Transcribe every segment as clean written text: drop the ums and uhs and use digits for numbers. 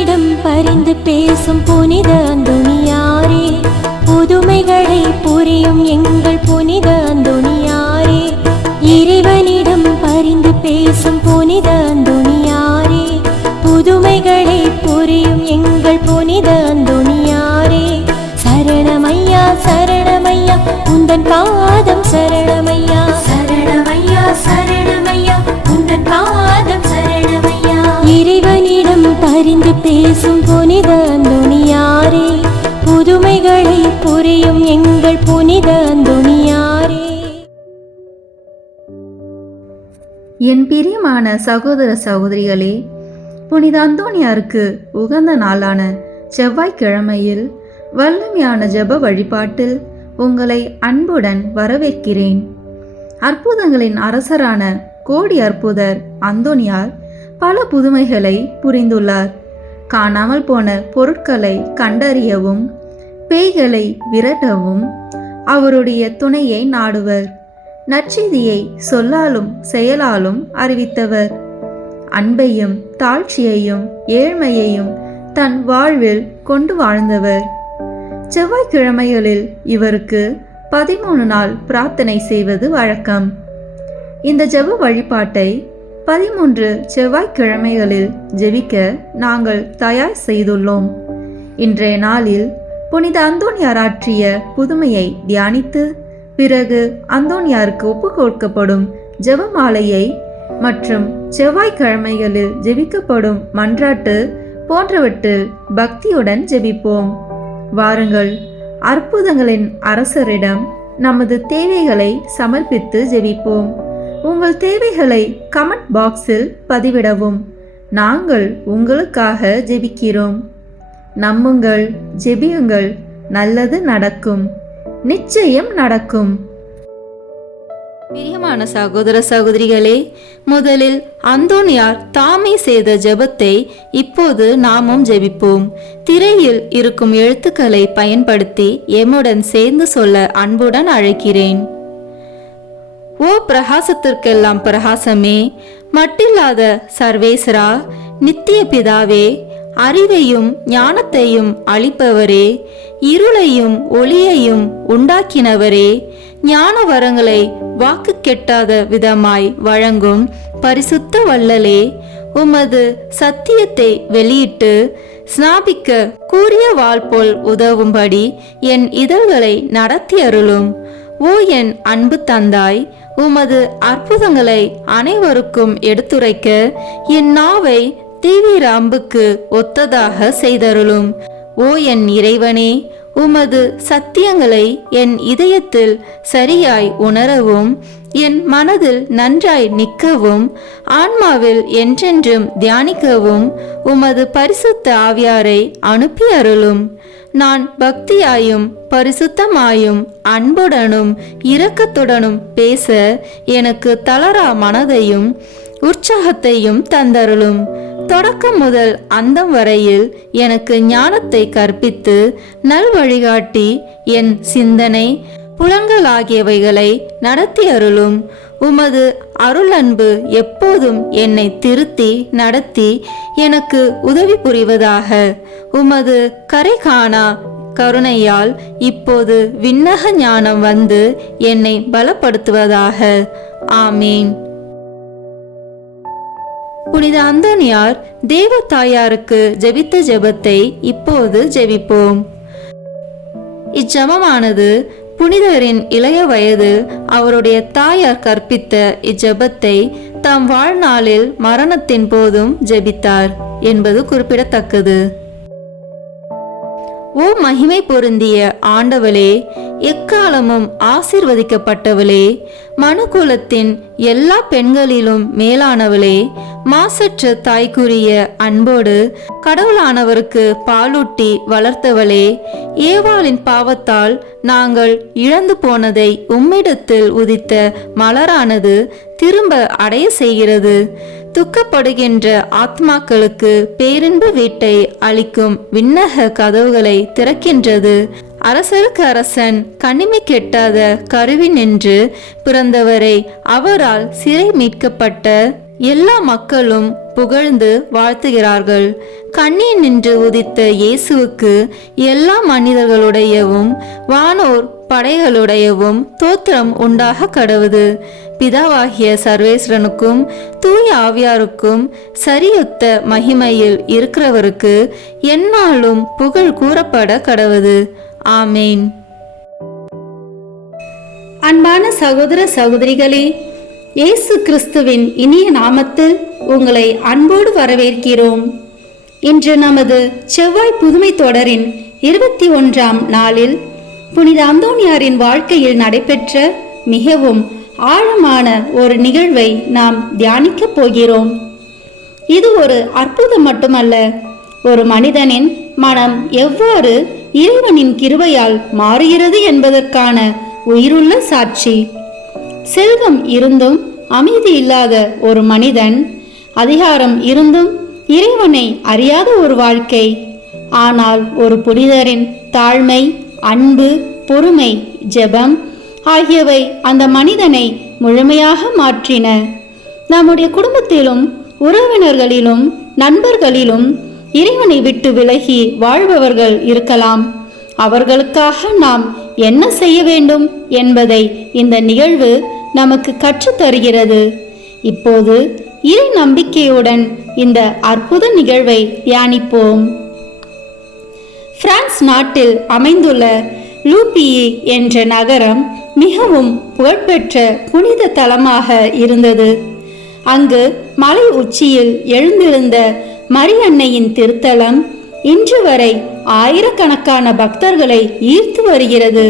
இறைவனிடம் பரிந்து பேசும் புனித அந்தோணியாரே, புதுமைகளை புரியும் எங்கள் புனித அந்தோணியாரே. இறைவனிடம் பரிந்து பேசும் புனித அந்தோணியாரே, புதுமைகளை புரியும் எங்கள் புனித அந்தோணியாரே. சரணமையா சரணமையா உந்தன் பாதம் சரணமையா, சரணமையா சரணமையா உந்தன் பாதம் சரணமையா. இறைவனிடம் பரிந்து பேசும் புனித அந்தோணியாரே, புதுமைகளை புரியும் எங்கள் புனித அந்தோணியாரே. என் பிரியமான சகோதர சகோதரிகளே, புனித அந்தோணியாருக்கு உகந்த நாளான செவ்வாய்க்கிழமையில் வல்லமையான ஜெப வழிபாட்டில் உங்களை அன்புடன் வரவேற்கிறேன். அற்புதங்களின் அரசரான கோடி அற்புதர் அந்தோணியார் பல புதுமைகளை புரிந்துள்ளார். காணாமல் போன பொருட்களை கண்டறியவும் பேய்களை விரட்டவும் அவருடைய துணையை நாடுவர். நற்செய்தியை சொல்லாலும் செயலாலும் அறிவித்தவர். அன்பையும் தாழ்ச்சியையும் ஏழ்மையையும் தன் வாழ்வில் கொண்டு வாழ்ந்தவர். செவ்வாய்க்கிழமைகளில் இவருக்கு 13 நாள் பிரார்த்தனை செய்வது வழக்கம். இந்த ஜெப வழிபாட்டை 13 செவ்வாய்க்கிழமைகளில் ஜெபிக்க நாங்கள் தயார் செய்துள்ளோம். இன்றைய நாளில் புனித அந்தோணியார் ஆற்றிய புதுமையை தியானித்து பிறகு அந்தோணியாருக்கு ஒப்பு கொடுக்கப்படும் ஜெபமாலையை மற்றும் செவ்வாய்க்கிழமைகளில் ஜெபிக்கப்படும் மன்றாட்டு போன்றவற்றில் பக்தியுடன் ஜெபிப்போம். வாருங்கள், அற்புதங்களின் அரசரிடம் நமது தேவைகளை சமர்ப்பித்து ஜெபிப்போம். உங்கள் தேவைகளை கமெண்ட் பாக்ஸில் பதிவிடவும். நாங்கள் உங்களுக்காக ஜெபிக்கிறோம். நம்புங்கள், ஜெபியுங்கள், நல்லது நடக்கும், நிச்சயம் நடக்கும். பிரியமான சகோதர சகோதரிகளே, முதலில் அந்தோணியார் தாமே செய்த ஜெபத்தை இப்போது நாமும் ஜெபிப்போம். திரையில் இருக்கும் எழுத்துக்களை பயன்படுத்தி எம்முடன் சேர்ந்து சொல்ல அன்புடன் அழைக்கிறேன். ஓ பிரகாசத்திற்கெல்லாம் பிரகாசமே, மட்டில்லாத சர்வேஸ்வரா, நித்திய பிதாவே, அறிவையும் ஞானத்தையும் அளிப்பவரே, இருளையும் ஒளியையும் உண்டாக்கினவரே, ஞான வரங்களை வாக்கு கெட்டாத விதமாய் வழங்கும் பரிசுத்த வள்ளலே, உமது சத்தியத்தை வெளியிட்டு ஸ்நாபிக்க கூறிய வாள் போல் உதவும்படி என் இதழ்களை நடத்தி அருளும். ஓ என் அன்பு தந்தாய், உமது அற்புதங்களை அனைவருக்கும் எடுத்துரைக்க என் நாவை தீவிர அம்புக்கு ஒத்ததாக செய்தருளும். ஓ என் இறைவனே, உமது சத்தியங்களை என் இதயத்தில் சரியாய் உணரவும் என் மனதில் நன்றாய் நிற்கவும் ஆன்மாவில் என்றென்றும் தியானிக்கவும் உமது பரிசுத்த ஆவியாரை அனுப்பி அருளும். நான் பக்தியாயும் பரிசுத்தமாயும் அன்புடனும் இரக்கத்துடனும் பேச எனக்கு தளரா மனதையும் உற்சாகத்தையும் தந்தருளும். தொடக்கம் முதல் அந்தம் வரையில் எனக்கு ஞானத்தை கற்பித்து நல் வழிகாட்டி என் சிந்தனை புலன்களாகியவைகளை நடத்தி அருளும். உமது அருள் அன்பு எப்போதும் என்னை திருத்தி நடத்தி எனக்கு உதவி புரிவதாக. உமது கரை காணா கருணையால் இப்போது விண்ணக ஞானம் வந்து என்னை பலப்படுத்துவதாக. ஆமீன். புனித அந்தோணியார் தேவ தாயாருக்கு ஜெபித்த ஜெபத்தை இப்போது ஜெபிப்போம். இச்செபமானது புனிதரின் இளைய வயது அவருடைய தாயார் கற்பித்த இச்செபத்தை தம் வாழ்நாளில் மரணத்தின் போதும் ஜெபித்தார் என்பது குறிப்பிடத்தக்கது. ஓ மகிமை பொருந்திய ஆண்டவளே, எக்காலமும் ஆசீர்வதிக்கப்பட்டவளே, மனுக்குலத்தின் எல்லா பெண்களிலும் மேலானவளே, மாசற்ற தாய்க்குரிய அன்போடு கடவுளானவருக்கு பாலூட்டி வளர்த்தவளே, ஏவாளின் பாவத்தால் நாங்கள் இழந்து போனதை உம்மிடத்தில் உதித்த மலரானது திரும்ப அடைய செய்கிறது. துக்கப்படுகின்ற ஆத்மாக்களுக்கு பேரின்ப வீட்டை அளிக்கும் விண்ணக கதவுகளை திறக்கின்றது. அரசருக்கு அரசன் கனிமை கெட்டாத கருவி நின்று பிறந்தவரை அவரால் சிறை மீட்கப்பட்ட எல்லா மக்களும் புகழ்ந்து வாழ்த்துகிறார்கள். கண்ணீர் நின்று உதித்த இயேசுவுக்கு எல்லா மனிதர்களுடையவும் வானோர் படைகளுடையவும் தோத்திரம் உண்டாக கடவுது. பிதாவாகிய சர்வேஸ்வரனுக்கும் தூய ஆவியாருக்கும் சரியொத்த மகிமையில் இருக்கிறவருக்கு எந்நாளும் புகழ் கூறப்பட கடவுது. ஆமேன். அன்பான சகோதர சகோதரிகளே, இயேசு கிறிஸ்துவின் இனிய நாமத்தில் உங்களை அன்போடு வரவேற்கிறோம். இன்று நமது செவ்வாய் புதுமை தொடரின் 21ஆம் நாளில் புனித அந்தோனியாரின் வாழ்க்கையில் நடைபெற்ற மிகவும் ஆழமான ஒரு நிகழ்வை நாம் தியானிக்கப் போகிறோம். இது ஒரு அற்புதம் மட்டுமல்ல, ஒரு மனிதனின் மனம் எவ்வாறு இறைவனின் கிருபையால் மாறுகிறது என்பதற்கான உயிருள்ள சாட்சி. செல்வம் இருந்தும் அமைதி இல்லாத ஒரு மனிதன், அதிகாரம் இருந்தும் இறைவனை அறியாத ஒரு வாழ்க்கை. ஆனால் ஒரு புனிதரின் தாழ்மை, அன்பு, பொறுமை, ஜெபம் ஆகியவை அந்த மனிதனை முழுமையாக மாற்றின. நம்முடைய குடும்பத்திலும் உறவினர்களிலும் நண்பர்களிலும் இறைவனை விட்டு விலகி வாழ்பவர்கள் இருக்கலாம். அவர்களுக்காக நாம் என்ன செய்ய வேண்டும் என்பதை இந்த நிகழ்வு நமக்கு கற்றுத்தருகிறது. இப்போது இறை நம்பிக்கையுடன் இந்த அற்புத நிகழ்வை தியானிப்போம். பிரான்ஸ் நாட்டில் அமைந்துள்ள லூபியி என்ற நகரம் மிகவும் புகழ்பெற்ற புனித தலமாக இருந்தது. அங்கு மலை உச்சியில் எழுந்திருந்த மரியன்னையின் திருத்தலம் இன்று வரை ஆயிரக்கணக்கான பக்தர்களை ஈர்த்து வருகிறது.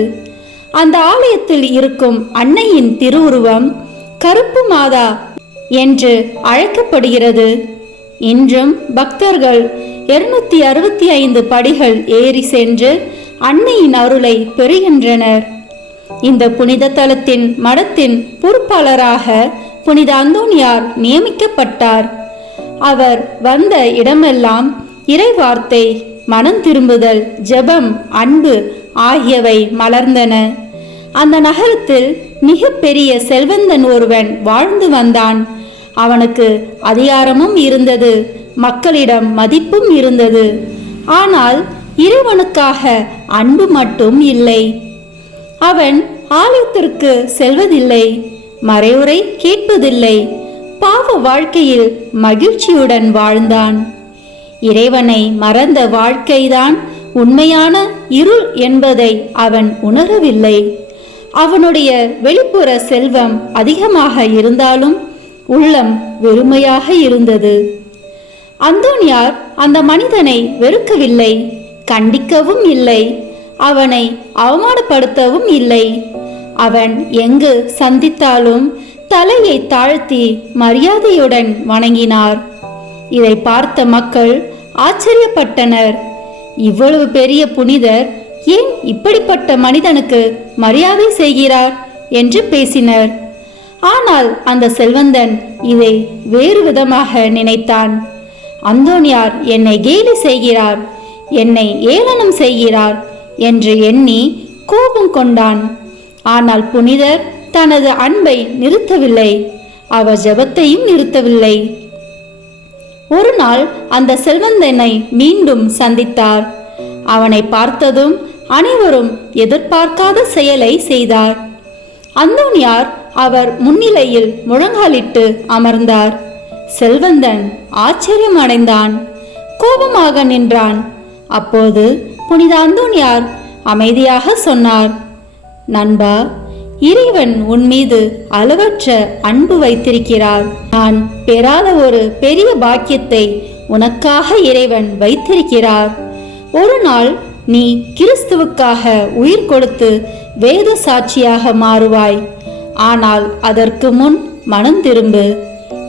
அந்த ஆலயத்தில் இருக்கும் அன்னையின் திருவுருவம் கருப்பு மாதா என்று அழைக்கப்படுகிறது. இன்றும் பக்தர்கள் 265 படிகள் ஏறி சென்று அன்னையின் அருளை பெறுகின்றனர். இந்த புனித தலத்தின் மடத்தின் பொறுப்பாளராக புனித அந்தோனியார் நியமிக்கப்பட்டார். அவர் வந்த இடமெல்லாம் இறைவார்த்தை, மனம் திரும்புதல், ஜெபம், அன்பு ஆகியவை மலர்ந்தன. அந்த நகரத்தில் மிக பெரிய செல்வந்தன் ஒருவன் வாழ்ந்து வந்தான். அவனுக்கு அதிகாரமும் இருந்தது, மக்களிடம் மதிப்பும் இருந்தது. ஆனால் இறைவனுக்காக அன்பு மட்டும் இல்லை. அவன் ஆலயத்திற்கு செல்வதில்லை, மறைவுரை கேட்பதில்லை, பாவ வாழ்க்கையில் மகிழ்ச்சியுடன் வாழ்ந்தான். இறைவனை மறந்த வாழ்க்கைதான் உண்மையான இருள் என்பதை அவன் உணரவில்லை. அவனுடைய வெளிப்புற செல்வம் அதிகமாக இருந்தாலும் உள்ளம் வெறுமையாக இருந்தது. அந்தோனியார் அந்த மனிதனை வெறுக்கவில்லை, கண்டிக்கவும் இல்லை, அவனை அவமானப்படுத்தவும் இல்லை. அவன் எங்கு சந்தித்தாலும் தலையை தாழ்த்தி மரியாதையுடன் வணங்கினார். இதை பார்த்த மக்கள் ஆச்சரியப்பட்டனர். இவ்வளவு பெரிய புனிதர் ஏன் இப்படிப்பட்ட மனிதனுக்கு மரியாதை செய்கிறார் என்று பேசினர். ஆனால் அந்த செல்வந்தன் இதை வேறு விதமாக நினைத்தான். அந்தோனியார் என்னை கேலி செய்கிறார், என்னை ஏளனம் செய்கிறார் என்று எண்ணி கோபம் கொண்டான். ஆனால் புனிதர் தனது அன்பை நிறுத்தவில்லை, அவர் ஜெபத்தையும் நிறுத்தவில்லை. ஒரு நாள் அந்த செல்வந்தனை மீண்டும் சந்தித்தார். அவனை பார்த்ததும் அனைவரும் எதிர்பார்க்காத செயலை செய்தார். அந்தோனியார் அவர் முன்னிலையில் முழங்காலிட்டு அமர்ந்தார். செல்வந்தன் ஆச்சரியம் அடைந்தான், கோபமாக நின்றான். அப்போது புனித அந்தோனியார் அமைதியாக சொன்னார், நண்பா, இறைவன் உன் மீது அளவற்ற அன்பு வைத்திருக்கிறார். நான் பெறாத ஒரு பெரிய பாக்கியத்தை உனக்காக இறைவன் வைத்திருக்கிறார். ஒரு நாள் நீ கிறிஸ்துவுக்காக உயிர் கொடுத்து வேத சாட்சியாக மாறுவாய். ஆனால் அதற்கு முன் மனம் திரும்பு,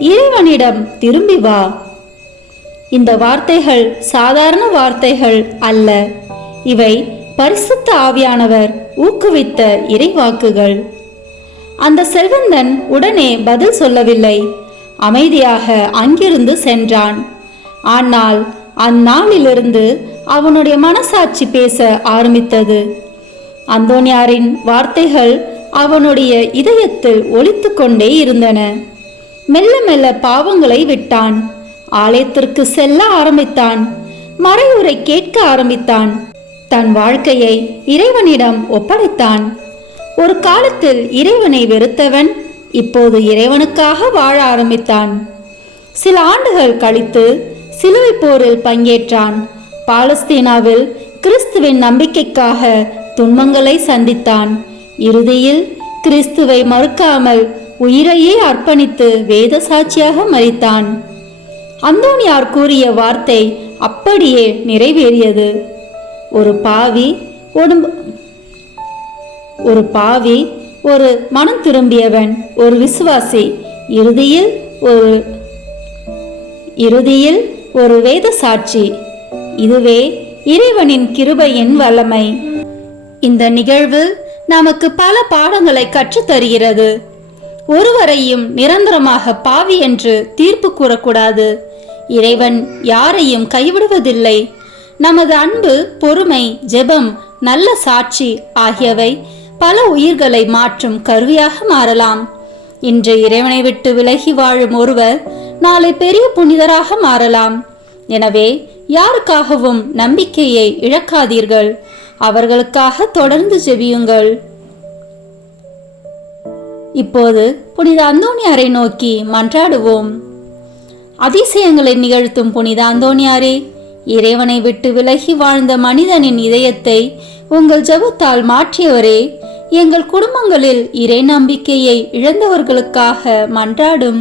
இறைவனிடம் திரும்பி வா. இந்த வார்த்தைகள் சாதாரண வார்த்தைகள் அல்ல, இவை பரிசுத்த ஆவியானவர் ஊக்குவித்த இறைவாக்குகள். அந்த செல்வந்தன் உடனே பதில் சொல்லவில்லை, அமைதியாக அங்கிருந்து சென்றான். ஆனால் அந்நாளிலிருந்து அவனுடைய மனசாட்சி பேச ஆரம்பித்தது. அந்தோனியாரின் வார்த்தைகள் அவனுடைய இதயத்தில் ஒலித்து கொண்டே இருந்தன. மெல்ல மெல்ல பாவங்களை விட்டான். ஆலயத்திற்கு செல்ல ஆரம்பித்தான். மறைவுரை கேட்க ஆரம்பித்தான். தன் வாழ்க்கையை இறைவனிடம் ஒப்படைத்தான். ஒரு காலத்தில் இறைவனை வெறுத்தவன் இப்போது இறைவனுக்காக வாழ ஆரம்பித்தான். சில ஆண்டுகள் கழித்து சிலுவை போரில் பங்கேற்றான். பாலஸ்தீனாவில் கிறிஸ்துவின் நம்பிக்கைக்காக துன்பங்களை சந்தித்தான். இறுதியில் கிறிஸ்துவை மறுக்காமல் உயிரையே அர்ப்பணித்து வேத சாட்சியாக மரித்தான். அந்தோனியார் கூறிய வார்த்தை அப்படியே நிறைவேறியது. ஒரு பாவி, ஒரு மனம் திரும்பியவன், ஒரு விசுவாசி, இறுதியில் ஒரு வேத சாட்சி. இதுவே இறைவனின் கிருபையின் வல்லமை. இந்த நிகழ்வு நமக்கு பல பாடங்களை கற்றுத்தருகிறது. ஒருவரையும் நிரந்தரமாக பாவி என்று தீர்ப்பு கூறக்கூடாது. இறைவன் யாரையும் கைவிடுவதில்லை. நமது அன்பு, பொறுமை, ஜெபம், நல்ல சாட்சி ஆகியவை பல உயிர்களை மாற்றும் கருவியாக மாறலாம். இன்று இறைவனை விட்டு விலகி வாழும் ஒருவர் நாளை பெரிய புனிதராக மாறலாம். எனவே யாருக்காகவும் நம்பிக்கையை இழக்காதீர்கள். அவர்களுக்காக தொடர்ந்து ஜெபியுங்கள். இப்போது புனித அந்தோனியாரை நோக்கி மன்றாடுவோம். அதிசயங்களை நிகழ்த்தும் புனித அந்தோனியாரே, இறைவனை விட்டு விலகி வாழ்ந்த மனிதனின் இதயத்தை உங்கள் ஜெபத்தால் மாற்றியவரே, எங்கள் குடும்பங்களில் இறை நம்பிக்கையை இழந்தவர்களுக்காக மன்றாடும்.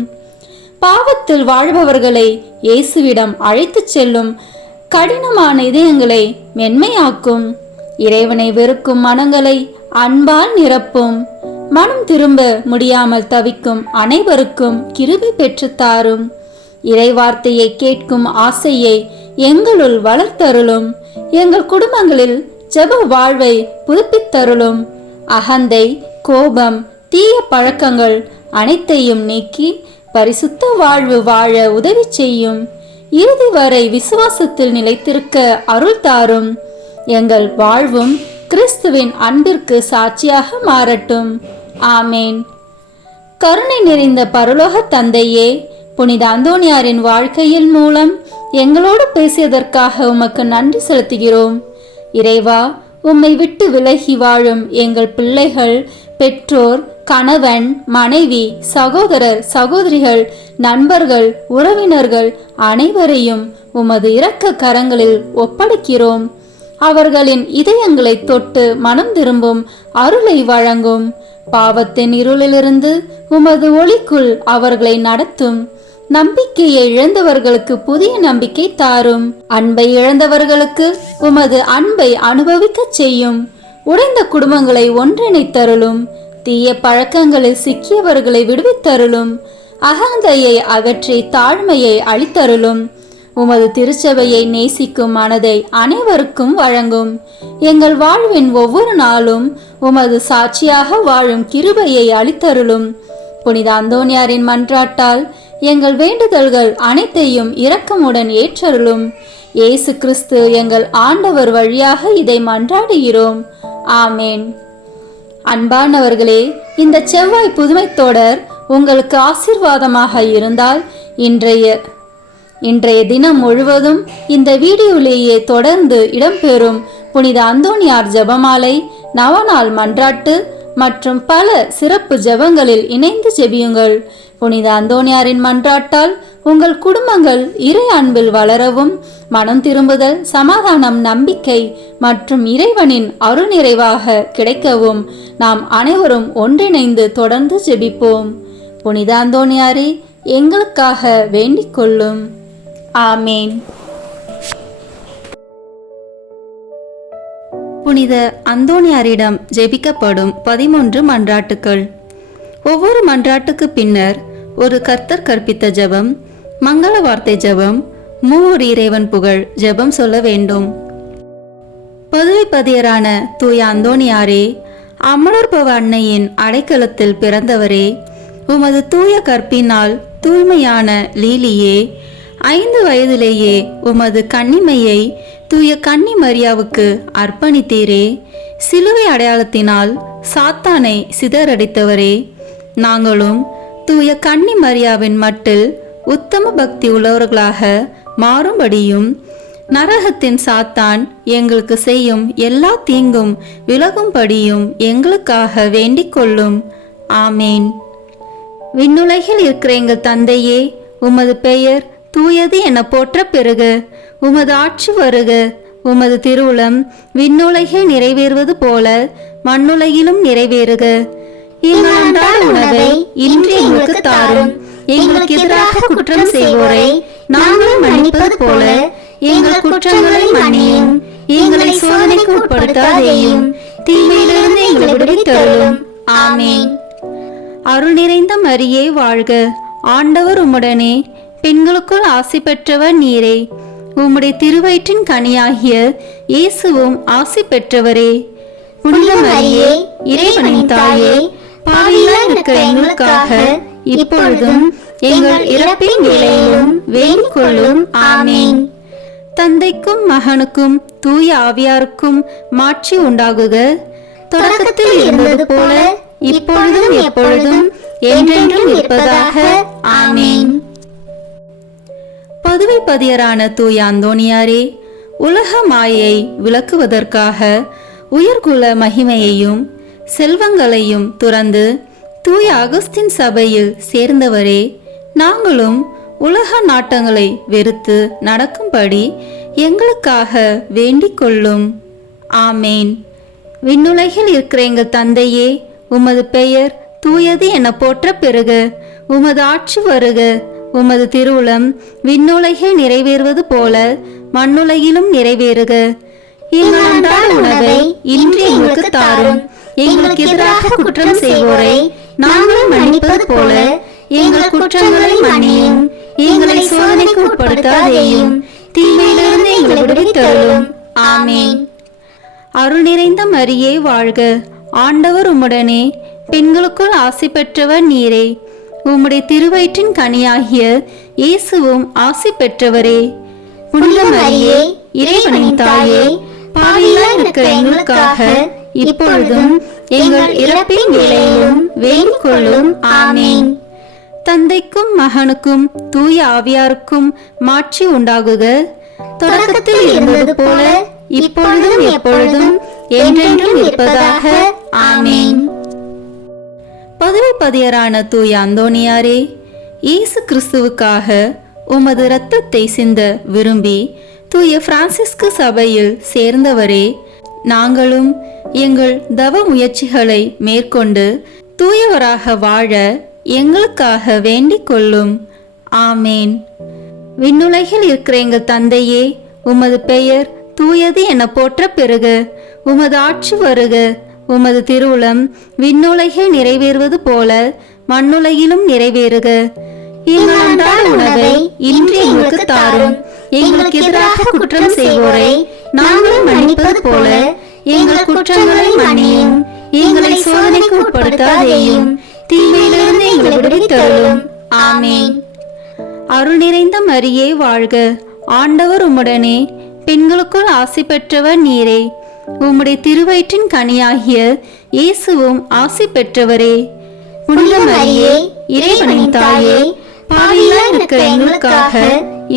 பாவத்தில் வாழ்பவர்களை இயேசுவிடம் அழைத்துச் செல்லும். கடினமான இதயங்களை மென்மையாக்கும். இறைவனை வெறுக்கும் மனங்களை அன்பால் நிரப்பும். மனம் திரும்ப முடியாமல் தவிக்கும் அனைவருக்கும் கிருபை பெற்றுத்தாரும். இறை வார்த்தையை கேட்கும் ஆசையை எங்களுள் வளர்த்தருளும். எங்கள் குடும்பங்களில் ஜெப வாழ்வை புதுப்பித்தருளும். அகந்தை, கோபம், தீய பழக்கங்கள் அனைத்தையும் நீக்கி பரிசுத்த வாழ்வு வாழ உதவி செய்யும். இறுதி வரை விசுவாசத்தில் நிலைத்திருக்க அருள் தாரும். எங்கள் வாழ்வும் கிறிஸ்துவின் அன்பிற்கு சாட்சியாக மாறட்டும். ஆமேன். கருணை நிறைந்த பரலோக தந்தையே, புனித அந்தோனியாரின் வாழ்க்கையின் மூலம் எங்களோடு பேசியதற்காக உமக்கு நன்றி செலுத்துகிறோம். இறைவா, உம்மை விட்டு விலகி வாழும் எங்கள் பிள்ளைகள், பெற்றோர், கணவன், மனைவி, சகோதரர், சகோதரிகள், நண்பர்கள், உறவினர்கள் அனைவரையும் உமது இரக்க கரங்களில் ஒப்படைக்கிறோம். அவர்களின் இதயங்களை தொட்டு மனம் திரும்பும் அருளை வழங்கும். பாவத்தின் இருளிலிருந்து உமது ஒளிக்குள் அவர்களை நடத்தும். நம்பிக்கையை இழந்தவர்களுக்கு புதிய நம்பிக்கை தாரும். அன்பை இழந்தவர்களுக்கு உமது அன்பை அனுபவிக்க செய்யும். உடைந்த குடும்பங்களை ஒன்றிணைத்தருளும். தீய பழக்கங்களில் சிக்கியவர்களை விடுவித்தருளும். அகந்தையை அகற்றி தாழ்மையை அளித்தருளும். உமது திருச்சபையை நேசிக்கும் மனதை அனைவருக்கும் வழங்கும். எங்கள் வாழ்வின் ஒவ்வொரு நாளும் உமது சாட்சியாக வாழும் கிருபையை அளித்தருளும். புனித அந்தோனியாரின் மன்றாட்டால் எங்கள் வேண்டுதல்கள் அனைத்தையும் இரக்கமுடன் ஏற்றருளும். இயேசு கிறிஸ்து எங்கள் ஆண்டவர் வழியாக இதை மன்றாடுகிறோம். ஆமேன். அன்பானவர்களே, இந்த செவ்வாய் புதுமை தொடர் உங்களுக்கு ஆசீர்வாதமாக இருந்தால் இன்றைய தினம் முழுவதும் இந்த வீடியோவிலேயே தொடர்ந்து இடம்பெறும் புனித அந்தோனியார் ஜெபமாலை, நவநாள் மன்றாட்டு மற்றும் பல சிறப்பு ஜெபங்களில் இணைந்து ஜெபியுங்கள். புனித அந்தோனியாரின் மன்றாட்டால் உங்கள் குடும்பங்கள் இறை அன்பில் வளரவும், மனம் திரும்புதல், சமாதானம், நம்பிக்கை மற்றும் இறைவனின் அருள் நிறைவாக கிடைக்கவும் நாம் அனைவரும் ஒன்றிணைந்து தொடர்ந்து ஜெபிப்போம். புனித அந்தோனியாரே, எங்களுக்காக வேண்டிக் கொள்ளும். ஆமேன். புனித அந்தோனியாரிடம் ஜெபிக்கப்படும் 13 மன்றாட்டுக்கள். ஒவ்வொரு மன்றாட்டுக்கு பின்னர் ஒரு கர்த்தர் கற்பித்த ஜெபம், மங்கள வார்த்தை ஜெபம், மூவர் இறைவன் புகழ் ஜெபம் சொல்ல வேண்டும். பதுவைப்பதியரான தூய அந்தோனியாரே, அமலோற்பவ அன்னையின் அடைக்கலத்தில் பிறந்தவரே, உமது தூய கற்பினால் தூய்மையான லீலியே, 5 வயதிலேயே உமது கன்னிமையை தூய கன்னி மரியாவுக்கு அர்ப்பணித்தீரே. சிலுவை அடையாளத்தினால் சாத்தானை சிதறடித்தவரே, நாங்களும் தூய கன்னி மரியாவின் மட்டில் உத்தம பக்தி உள்ளவர்களாக மாறும்படியும் நரகத்தின் சாத்தான் எங்களுக்கு செய்யும் எல்லா தீங்கும் விலகும்படியும் எங்களுக்காக வேண்டிக் கொள்ளும். ஆமேன். விண்ணுலகில் இருக்கிற எங்கள் தந்தையே, உமது பெயர் தூயது என போற்ற பெறுக. உமது ஆட்சி வருக. உமது திருவுளம் விண்ணுலகில் நிறைவேறுவது போல மண்ணுலகிலும் நிறைவேறுக. எங்கள் அன்றாட உணவை இன்று எங்களுக்கு தாரும். எங்களுக்கு எதிராக குற்றம் செய்வோரை நாங்கள் மன்னிப்பது போல எங்கள் குற்றங்களை மன்னியும். எங்களை சோதனைக்கு உட்படுத்தாதேயும், தீமையிலிருந்து எங்களை விடுவித்தருளும். ஆமேன். அருள் நிறைந்த மரியே வாழ்க. ஆண்டவர் உம்முடனே, பெண்களுக்குள் ஆசி பெற்றவர் நீரே. உம்முடைய திருவயிற்றின் கனியாகிய இயேசுவும் ஆசி பெற்றவரே. புனித மரியே, இறைவனின் தாயே, பாவிகளாய் இருக்கிற எங்களுக்காக இப்பொழுதும் எங்கள் இறப்பின் வேளையிலும் வேண்டிக் கொள்ளும். ஆமேன். தந்தைக்கும் மகனுக்கும் தூய ஆவியாருக்கும் மாட்சி உண்டாகுக. தொடக்கத்தில் இருந்தது போல இப்பொழுதும் எப்பொழுதும் என்றென்றும் இருப்பதாக. ஆமேன். பதுவை பதியரான தூய அந்தோணியாரே, உலக மாயை விளக்குவதற்காக உயர்குல மகிமையையும் செல்வங்களையும் துறந்து தூய அகஸ்தின் சபையில் சேர்ந்தவரே, நாங்களும் உலக நாட்டங்களை வெறுத்து நடக்கும்படி எங்களுக்காக வேண்டிக் கொள்ளும். ஆமேன். விண்ணுலகில் இருக்கிற எங்கள் தந்தையே, உமது பெயர் தூயது என போற்ற பெறுக. உமது ஆட்சி வருக. உமது திருவுளம் விண்ணுலகில் நிறைவேறுவது போல மண்ணுலகிலும் நிறைவேறுக. எங்கள் அன்றாட உணவை இன்று எங்களுக்கு தாரும். எங்களுக்கு எதிராக குற்றம் செய்வோரை நாங்கள் மன்னிப்பது போல எங்கள் குற்றங்களை மன்னியும். எங்களை சோதனைக்கு உட்படுத்தாதேயும், தீமையிலிருந்து எங்களை விடுவித்தருளும். ஆமேன். அருள் நிறைந்த மரியே வாழ்க. ஆண்டவர் உம்முடனே, பெண்களுக்குள் ஆசி பெற்றவர் நீரே. உம்முடைய திருவயிற்றின் கனியாகிய இயேசுவும் ஆசி பெற்றவரே. புனித மரியே, இறைவனின் தாயே, பாவிகளாய் இருக்கிற எங்களுக்காக இப்பொழுதும் எங்கள் இறப்பின் வேளையிலும் வேண்டிக் கொள்ளும். ஆமேன். தந்தைக்கும் மகனுக்கும் தூய ஆவியாருக்கும் மாட்சி உண்டாகுக. தொடக்கத்தில் இருந்தது போல இப்பொழுதும் எப்பொழுதும் என்றென்றும் இருப்பதாக. ஆமேன். பதுவை பதியரான தூய அந்தோணியாரே, இயேசு கிறிஸ்துவுக்காக உமது இரத்தத்தை சிந்த விரும்பி தூய பிரான்சிஸ்கு சபையில் சேர்ந்தவரே, நாங்களும் எங்கள் தவ முயற்சிகளை மேற்கொண்டு தூயவராக வாழ எங்களுக்காக வேண்டிக் கொள்ளும். ஆமேன். விண்ணுலகில் இருக்கிற எங்கள் தந்தையே, உமது பெயர் தூயது என போற்ற பெறுக. உமது ஆட்சி வருக. உமது திருவுளம் விண்ணுலகில் நிறைவேறுவது போல மண்ணுலகிலும் நிறைவேறுக. எங்கள் அன்றாட உணவை இன்று எங்களுக்கு தாரும். எங்களுக்கு எதிராக குற்றம் செய்வோரை நாங்கள் மன்னிப்பது போல எங்கள் குற்றங்களை மன்னியும். எங்களை சோதனைக்கு உட்படுத்தாதேயும், தீமையிலிருந்து எங்களை விடுவித்தருளும். ஆமேன். அருள் நிறைந்த மரியே வாழ்க. ஆண்டவர் உம்முடனே, பெண்களுக்குள் ஆசி பெற்றவர் நீரே. உம்முடைய திருவயிற்றின் கனியாகிய இயேசுவும் ஆசி பெற்றவரே. புனித மரியே, இறைவனின் தாயே, பாவிகளாய் இருக்கிற எங்களுக்காக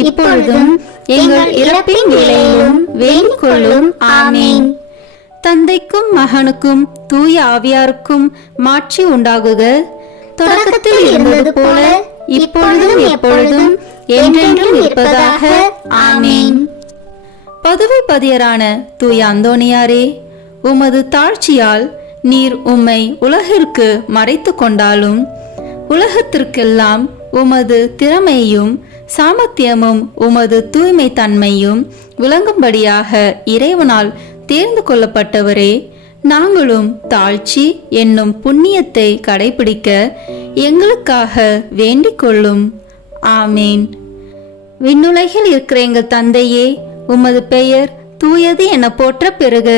இப்பொழுதும் எங்கள் இறப்பின் வேளையிலும் வேண்டிக் கொள்ளும். ஆமேன். தந்தைக்கும் மகனுக்கும் தூய ஆவியாருக்கும் மாட்சி உண்டாகுக. தொடக்கத்தில் இருந்தது போல இப்பொழுதும் எப்பொழுதும் என்றென்றும் இருப்பதாக. ஆமேன். பதுவை பதியரான தூய அந்தோணியாரே, உமது தாழ்ச்சியால் நீர் உம்மை உலகிற்கு மறைத்து கொண்டாலும் உலகத்திற்கெல்லாம் உமது திறமையும் சாமர்த்தியமும் உமது தூய்மை தன்மையும் விளங்கும்படியாக இறைவனால் தேர்ந்து கொள்ளப்பட்டவரே, நாங்களும் தாழ்ச்சி என்னும் புண்ணியத்தை கடைபிடிக்க எங்களுக்காக வேண்டிக் கொள்ளும். ஆமேன். விண்ணுலகில் இருக்கிற எங்கள் தந்தையே, உமது பெயர் தூயது என போற்ற பெறுக.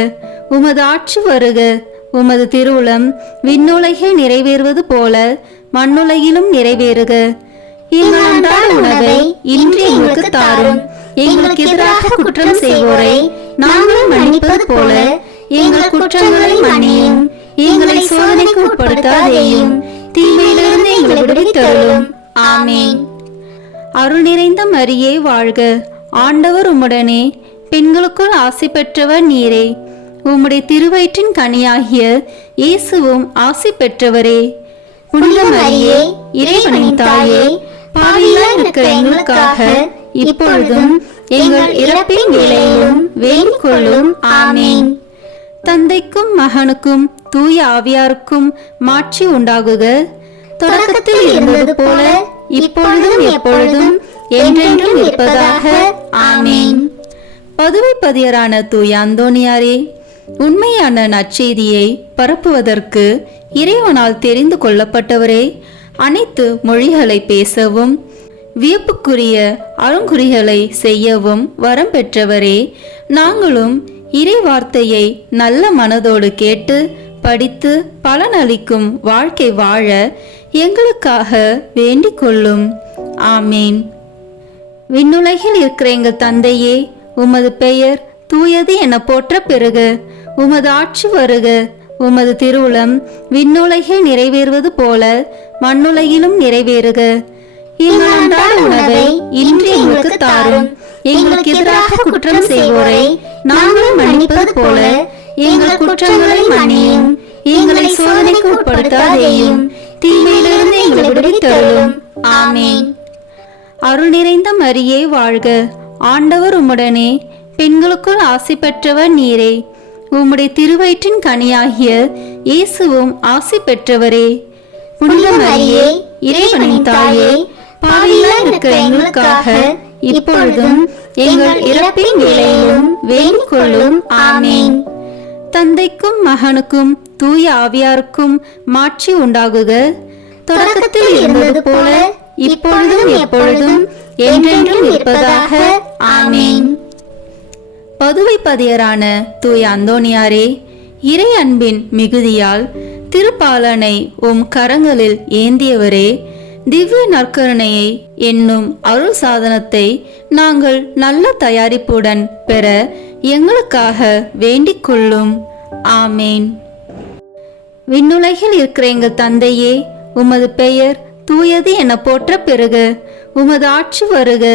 உமது ஆட்சி வருக. உமது திருவுளம் விண்ணுலகில் நிறைவேறுவது போல மண்ணுலகிலும் நிறைவேறுக. எங்கள் அன்றாட உணவை இன்று எங்களுக்கு தாரும். எங்களுக்கு எதிராக குற்றம் செய்வோரை நாங்கள் மன்னிப்பது போல எங்கள் குற்றங்களை மன்னியும். எங்களை சோதனைக்கு உட்படுத்தாதேயும், தீமையிலிருந்து எங்களை விடுவித்தருளும். ஆமேன். அருள் நிறைந்த மரியே வாழ்க, ஆண்டவர் உம்முடனே, பெண்களுக்குள் ஆசி பெற்றவர் நீரே. உம்முடைய திருவயிற்றின் கனியாகிய இயேசுவும் ஆசி பெற்றவரே. புனித மரியே, இறைவனின் தாயே, பாவிகளாய் இருக்கிற எங்களுக்காக இப்பொழுதும் எங்கள் இறப்பின் வேளையிலும் வேண்டிக் கொள்ளும். ஆமேன். தந்தைக்கும் மகனுக்கும் தூய ஆவியாருக்கும் மாட்சி உண்டாகுக, தொடக்கத்தில் இருந்தது போல இப்பொழுதும் எப்பொழுதும் என்றென்றும் இருப்பதாக. ஆமேன். பதுவை பதியரான தூய அந்தோணியாரே, உண்மையான நற்செய்தியை பரப்புவதற்கு இறைவனால் தெரிந்து கொள்ளப்பட்டவரே, அனைத்து மொழிகளை பேசவும் வியப்புக்குரிய அருங்குறிகளை செய்யவும் வரம் பெற்றவரே, நாங்களும் இறை வார்த்தையை நல்ல மனதோடு கேட்டு படித்து பலனளிக்கும் வாழ்க்கை வாழ எங்களுக்காக வேண்டிக் கொள்ளும். ஆமேன். விண்ணுலகில் இருக்கிற எங்கள் தந்தையே, உமது பெயர் தூயது என போற்ற பெறுக. உமது ஆட்சி வருக. உமது திருவுளம் விண்ணுலகில் நிறைவேறுவது போல மண்ணுலகிலும் நிறைவேறுக. எங்கள் அன்றாட உணவை இன்று எங்களுக்கு தாரும். எங்களுக்கு எதிராக குற்றம் செய்வோரை நாங்கள் மன்னிப்பது போல எங்கள் குற்றங்களை மன்னியும். எங்களை சோதனைக்கு உட்படுத்தாதேயும், தீமையிலிருந்து எங்களை விடுவித்தருளும். ஆமேன். அருள் நிறைந்த மரியே வாழ்க, ஆண்டவர் உம்முடனே, பெண்களுக்குள் ஆசி பெற்றவர் நீரே. உம்முடைய திருவயிற்றின் கனியாகிய இயேசுவும் ஆசி பெற்றவரே. புனித மரியே, இறைவனின் தாயே, பாவிகளாய் இருக்கிற எங்களுக்காக இப்பொழுதும் எங்கள் இறப்பின் வேளையிலும் வேண்டிக் கொள்ளும். ஆமேன். தந்தைக்கும் மகனுக்கும் தூய ஆவியாருக்கும் மாட்சி உண்டாகுக, தொடக்கத்தில் இருந்தது போல இப்பொழுதும் எப்பொழுதும் என்றென்றும் இருப்பதாக. ஆமேன். பதுவை பதியரான தூய அந்தோணியாரே, இறை அன்பின் மிகுதியால் திருப்பாலனை உம் கரங்களில் ஏந்தியவரே, திவ்ய நற்கருணையை என்னும் அருள் சாதனத்தை நாங்கள் நல்ல தயாரிப்புடன் பெற எங்களுக்காக வேண்டிக் கொள்ளும். ஆமேன். விண்ணுலகில் இருக்கிற எங்கள் தந்தையே, உமது பெயர் தூயது என போற்ற பெறுக. உமது ஆட்சி வருக.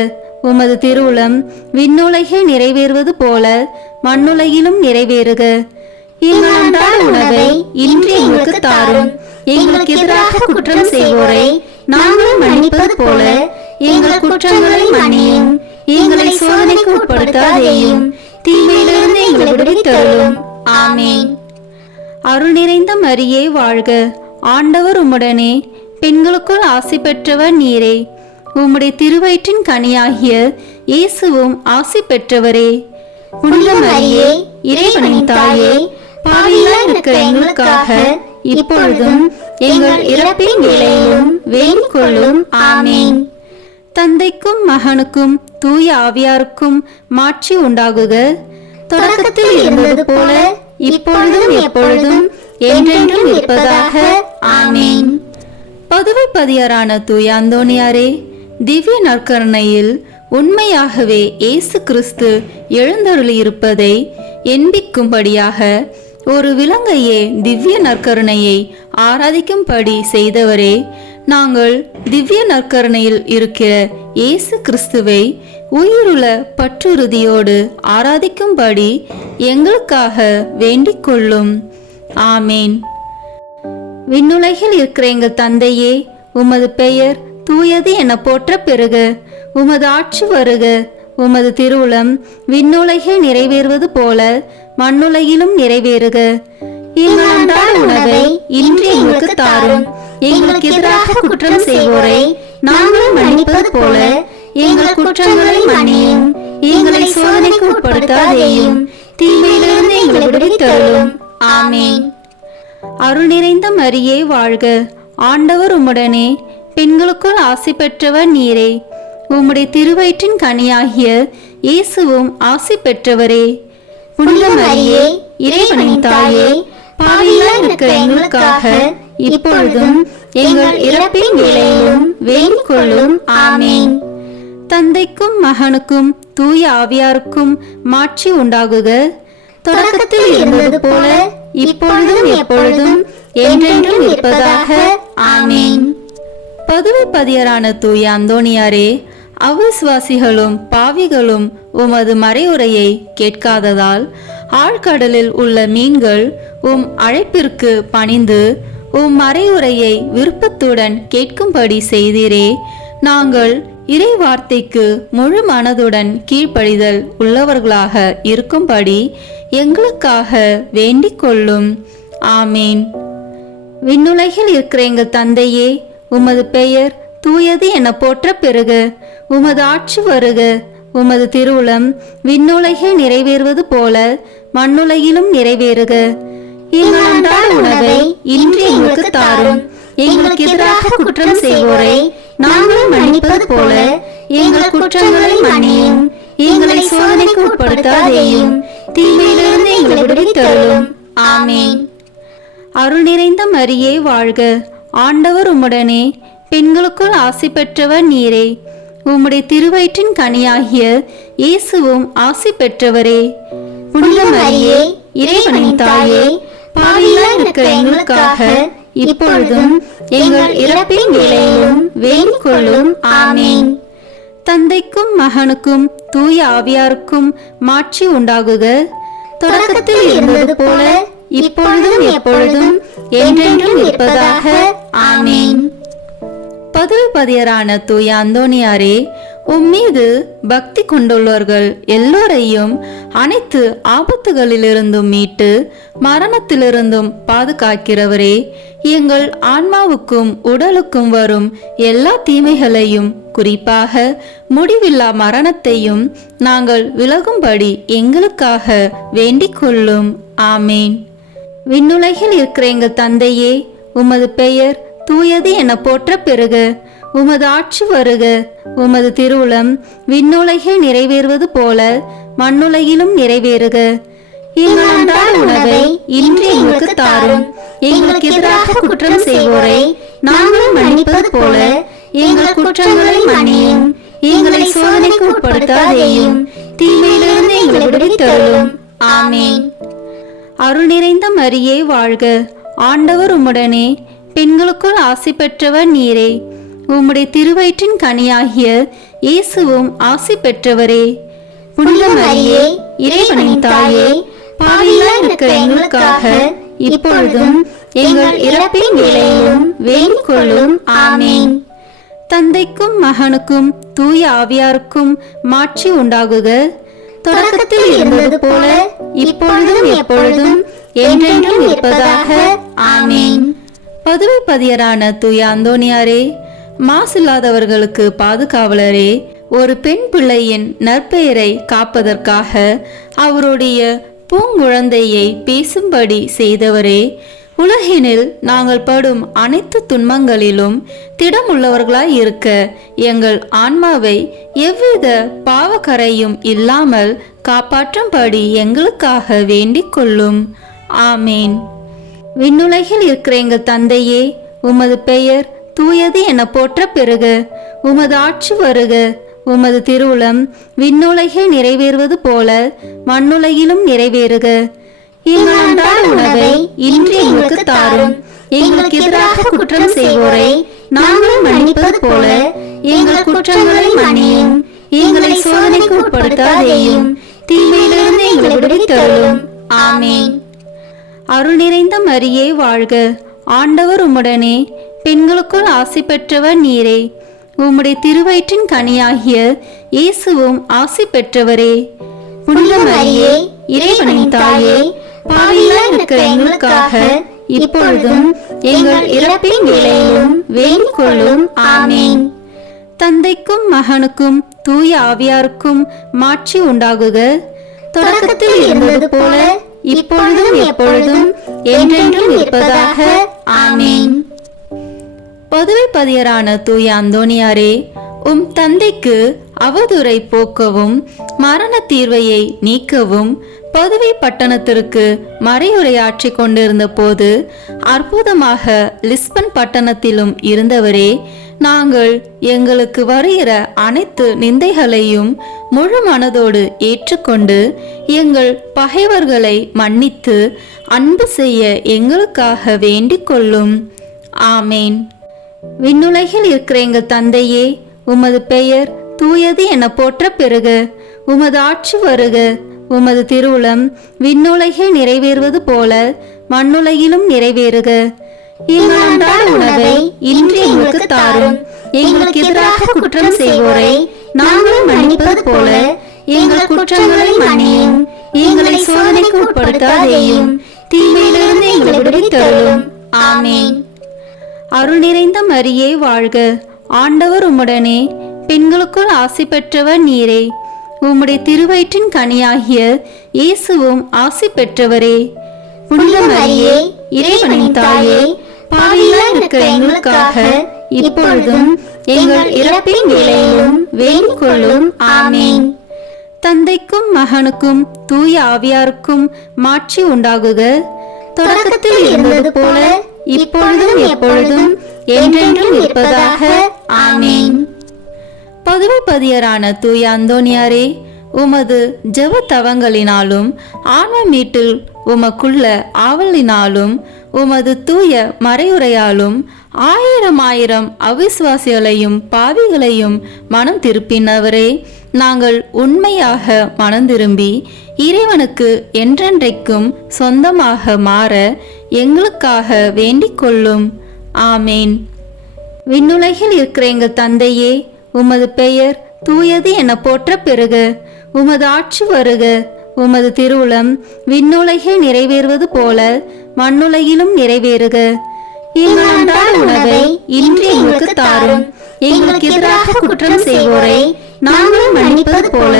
உமது திருவுளம் விண்ணுலகில் நிறைவேறுவது போல மண்ணுலகிலும் நிறைவேறுக. எங்கள் அன்றாட உணவை இன்று எங்களுக்கு தாரும். எங்களுக்கு எதிராக குற்றம் செய்வோரை நாங்கள் மன்னிப்பது போல எங்கள் குற்றங்களை மன்னியும். எங்களை சோதனைக்கு உட்படுத்தாதேயும், தீமையிலிருந்து எங்களை விடுவித்தருளும். ஆமேன். அருள் நிறைந்த மரியே வாழ்க, ஆண்டவர் உம்முடனே, பெண்களுக்குள் ஆசி பெற்றவர் நீரே. உம்முடைய திருவயிற்றின் கனியாகிய இயேசுவும் ஆசி பெற்றவரே. புனித மரியே, இறைவனின் தாயே, பாவிகளாய் இருக்கிற எங்களுக்காக இப்பொழுதும் எங்கள் இறப்பின் வேளையிலும் வேண்டிக் கொள்ளும். ஆமேன். தந்தைக்கும் மகனுக்கும் தூய ஆவியாருக்கும் மாட்சி உண்டாகுக, தொடக்கத்தில் இருந்தது போல இப்பொழுதும் எப்பொழுதும் என்றென்றும் இருப்பதாக. ஆமேன். பதுவை பதியரான தூய அந்தோணியாரே, திவ்ய நற்கருணையில் உண்மையாகவே இயேசு கிறிஸ்து எழுந்தருளியிருப்பதை எண்பிக்கும்படியாக ஒரு விலங்கையே திவ்ய நற்கருணையை ஆராதிக்கும்படி செய்தவரே, நாங்கள் திவ்ய நற்கருணையில் இருக்கிற இயேசு கிறிஸ்துவை உயிருள்ள பற்றுறுதியோடு ஆராதிக்கும்படி எங்களுக்காக வேண்டிக் கொள்ளும். ஆமேன். விண்ணுலகில் இருக்கிற எங்கள் தந்தையே, உமது பெயர் தூயது என போற்ற பெறுக. உமது ஆட்சி வருக. உமது திருவுளம் விண்ணுலகில் நிறைவேறுவது போல மண்ணுலகிலும் நிறைவேறுக. எங்கள் அன்றாட உணவை இன்று எங்களுக்கு தாரும். எங்களுக்கு எதிராக குற்றம் செய்வோரை நாங்கள் மன்னிப்பது போல எங்கள் குற்றங்களை மன்னியும். எங்களை சோதனைக்கு உட்படுத்தாதேயும், தீமையிலிருந்து எங்களை விடுவித்தருளும். ஆமேன். அருள் நிறைந்த மரியே வாழ்க, ஆண்டவர் உம்முடனே, பெண்களுக்குள் ஆசி பெற்றவர் நீரே. உம்முடைய திருவயிற்றின் கனியாகிய இயேசுவும் ஆசி பெற்றவரே. புனித மரியே, இறைவனின் தாயே, பாவிகளாய் இருக்கிற எங்களுக்காக இப்பொழுதும் எங்கள் இறப்பின் வேளையிலும் வேண்டிக் கொள்ளும். ஆமேன். தந்தைக்கும் மகனுக்கும் தூய ஆவியாருக்கும் மாட்சி உண்டாகுக, தொடக்கத்தில் இருந்தது போல இப்பொழுதும் எப்பொழுதும் என்றென்றும் இருப்பதாக. ஆமேன். பதுவை பதியரான தூய அந்தோணியாரே, அவிசுவாசிகளும் பாவிகளும் உமது மறையுரையை கேட்காததால் ஆழ்கடலில் உள்ள மீன்கள் உம் அழைப்பிற்கு பணிந்து உம் மறையுரையை விருப்பத்துடன் கேட்கும்படி செய்தீரே. நாங்கள் இறை வார்த்தைக்கு முழு மனதுடன் கீழ்ப்படிதல் உள்ளவர்களாக இருக்கும்படி எங்களுக்காக வேண்டிக் கொள்ளும். ஆமீன். விண்ணுலகில் இருக்கிற எங்கள் தந்தையே, உமது பெயர் தூயது என போற்ற பெறுக. உமது ஆட்சி வருக. உமது திருவுளம் விண்ணுலகில் நிறைவேறுவது போல மண்ணுலகிலும் நிறைவேறுக. எங்கள் அன்றாட உணவை இன்று எங்களுக்கு தாரும். எங்களுக்கு எதிராக குற்றம் செய்வோரை நாங்கள் மன்னிப்பது போல எங்கள் குற்றங்களை மன்னியும். எங்களை சோதனைக்கு உட்படுத்தாதேயும், தீமையிலிருந்து எங்களை விடுவித்தருளும். ஆமீன். அருள் நிறைந்த மரியே வாழ்க. ஆண்டவர் உம்முடனே, பெண்களுக்குள் ஆசி பெற்றவர் நீரே. உம்முடைய திருவயிற்றின் கனியாகிய இயேசுவும் ஆசி பெற்றவரே. புனித மரியே, இறைவனின் தாயே, பாவிகளாய் இருக்கிற எங்களுக்காக இப்பொழுதும் எங்கள் இறப்பின் வேளையிலும் வேண்டிக் கொள்ளும். ஆமீன். தந்தைக்கும் மகனுக்கும் தூய ஆவியாருக்கும் மாட்சி உண்டாகுக. தொடக்கத்தில் இருந்தது போல இப்பொழுதும் எப்பொழுதும் என்றென்றும் இருப்பதாக. ஆமீன். பதவி பதியரான தூய அந்தோணியாரே, உம்மீது பக்தி கொண்டுள்ளவர்கள் எல்லோரையும் அனைத்து ஆபத்துகளிலிருந்தும் மீட்டு மரணத்திலிருந்தும் பாதுகாக்கிறவரே, எங்கள் ஆன்மாவுக்கும் உடலுக்கும் வரும் எல்லா தீமைகளையும் குறிப்பாக முடிவில்லா மரணத்தையும் நாங்கள் விலகும்படி எங்களுக்காக வேண்டிக் கொள்ளும். ஆமீன். விண்ணுலகில் இருக்கிற எங்கள் தந்தையே, உமது பெயர் தூயது என போற்ற பெறுக. உமது ஆட்சி வருக. உமது திருவுளம் விண்ணுலகில் நிறைவேறுவது போல மண்ணுலகிலும் நிறைவேறுக. எங்கள் அன்றாட உணவை இன்று எங்களுக்கு தாரும். எங்களுக்கு எதிராக குற்றம் செய்வோரை நாங்கள் மன்னிப்பது போல எங்கள் குற்றங்களை மன்னியும். எங்களை சோதனைக்கு உட்படுத்தாதேயும், தீமையிலிருந்து எங்களை விடுவித்தருளும். ஆமீன். அருள் நிறைந்த மரியே வாழ்க. ஆண்டவர் உம்முடனே, பெண்களுக்குள் ஆசி பெற்றவர் நீரே. உம்முடைய திருவயிற்றின் கனியாகிய இயேசுவும் ஆசி பெற்றவரே. புனித மரியே, இறைவனின் தாயே, பாவிகளாய் இருக்கிற எங்களுக்காக இப்பொழுதும் எங்கள் இறப்பின் வேளையிலும் வேண்டிக் கொள்ளும். ஆமீன். தந்தைக்கும் மகனுக்கும் தூய ஆவியாருக்கும் மாட்சி உண்டாகுக. தொடக்கத்தில் இருந்தது போல இப்பொழுதும் எப்பொழுதும் என்றென்றும் இருப்பதாக. ஆமீன். பதவி பதியரான தூய அந்தோணியாரே, மாசில்லாதவர்களுக்கு பாதுகாவலரே, ஒரு பெண் பிள்ளையின் நற்பெயரை காப்பதற்காக அவருடைய பூங்குழந்தையை பேசும்படி செய்தவரே, உலகினில் நாங்கள் படும் அனைத்து துன்பங்களிலும் திடமுள்ளவர்களாய் இருக்க எங்கள் ஆன்மாவை எவ்வித பாவக்கரையும் இல்லாமல் காப்பாற்றும்படி எங்களுக்காக வேண்டிக் கொள்ளும். ஆமீன். விண்ணுலகில் இருக்கிற எங்கள் தந்தையே, உமது பெயர் தூயது என போற்ற பெறுக. உமது ஆட்சி வருக. உமது திருவுளம் விண்ணுலகில் நிறைவேறுவது போல மண்ணுலகிலும் நிறைவேறுக. எங்கள் அன்றாட உணவை இன்று எங்களுக்கு தாரும். எங்களுக்கு எதிராக குற்றம் செய்வோரை நாங்கள் மன்னிப்பது போல எங்கள் குற்றங்களை மன்னியும். எங்களை சோதனைக்கு உட்படுத்தாதேயும், தீமையிலிருந்து எங்களை விடுவித்தருளும். ஆமீன். அருள் நிறைந்த மரியே வாழ்க. ஆண்டவர் உம்முடனே, பெண்களுக்குள் ஆசி பெற்றவர் நீரே. உம்முடைய திருவயிற்றின் கனியாகிய இயேசுவும் ஆசி பெற்றவரே. புனித மரியே, இறைவனின் தாயே, பாவிகளாய் இருக்கிற எங்களுக்காக இப்பொழுதும் எங்கள் இறப்பின் வேளையிலும் வேண்டிக் கொள்ளும். ஆமீன். தந்தைக்கும் மகனுக்கும் தூய ஆவியாருக்கும் மாட்சி உண்டாகுக. தொடக்கத்தில் இருந்தது போல இப்பொழுதும் எப்பொழுதும் என்றென்றும் இருப்பதாக. ஆமீன். பதவி பதியரான தூய அந்தோணியாரே, உம் தந்தைக்கு அவதூறை போக்கவும் மரண தீர்வையை நீக்கவும் பதவி பட்டணத்திற்கு மறையுரையாற்றி கொண்டிருந்த போது அற்புதமாக லிஸ்பன் பட்டணத்திலும் இருந்தவரே, நாங்கள் எங்களுக்கு வருகிற அனைத்து நிந்தைகளையும் முழு மனதோடு ஏற்றுக்கொண்டு எங்கள் பகைவர்களை மன்னித்து அன்பு செய்ய எங்களுக்காக வேண்டிக் கொள்ளும். ஆமேன். விண்ணுலகில் இருக்கிற எங்கள் தந்தையே, உமது பெயர் தூயது என போற்ற பெறுக. உமது ஆட்சி வருக. உமது திருவுளம் விண்ணுலகில் நிறைவேறுவது போல மண்ணுலகிலும் நிறைவேறுக. எங்கள் அன்றாட உணவை இன்று எங்களுக்கு தாரும். எங்களுக்கு எதிராக குற்றம் செய்வோரை நாங்கள் மன்னிப்பது போல எங்கள் குற்றங்களை மன்னியும். எங்களை சோதனைக்கு உட்படுத்தாதேயும், தீமையிலிருந்து எங்களை விடுவித்தருளும். ஆமென். அருள் நிறைந்த மரியே வாழ்க. ஆண்டவர் உம்முடனே, பெண்களுக்குள் ஆசி பெற்றவர் நீரே. உம்முடைய திருவயிற்றின் கனியாகிய இயேசுவும் ஆசி பெற்றவரே. புனித மரியே, இறைவனின் தாயே, பாவிகளாய் இருக்கிற எங்களுக்காக இப்பொழுதும் எங்கள் இறப்பின் வேளையிலும் வேண்டிக் கொள்ளும். ஆமென். தந்தைக்கும் மகனுக்கும் தூய ஆவியாருக்கும் மாட்சி உண்டாகுக. தொடக்கத்தில் இருந்தது போல இப்பொழுதும் எப்பொழுதும் என்றென்றும் இருப்பதாக. ஆமென். பதுவை பதியரான தூய அந்தோனியாரே, உமது ஜெப தவங்களினாலும் ஆன்ம மீட்டில் உமக்குள்ள ஆவலினாலும் உமது தூய மறையுரையாலும் ஆயிரம் அவிசுவாசிகளையும் பாவிகளையும் மனம் திருப்பினவரே, நாங்கள் உண்மையாக மனம் திரும்பி இறைவனுக்கு என்றென்றைக்கும் சொந்தமாக மாற எங்களுக்காக வேண்டிக் கொள்ளும். ஆமேன். விண்ணுலகில் இருக்கிற எங்கள் தந்தையே, உமது பெயர் தூயது என போற்ற பெறுக. உமது ஆட்சி வருக. உமது திருவுளம் விண்ணுலகில் நிறைவேறுவது போல மண்ணுலகிலும் நிறைவேறுக. எங்கள் அன்றாட உணவை இன்று எங்களுக்கு தாரும். எங்களுக்கு எதிராக குற்றம் செய்வோரை நாங்கள் மன்னிப்பது போல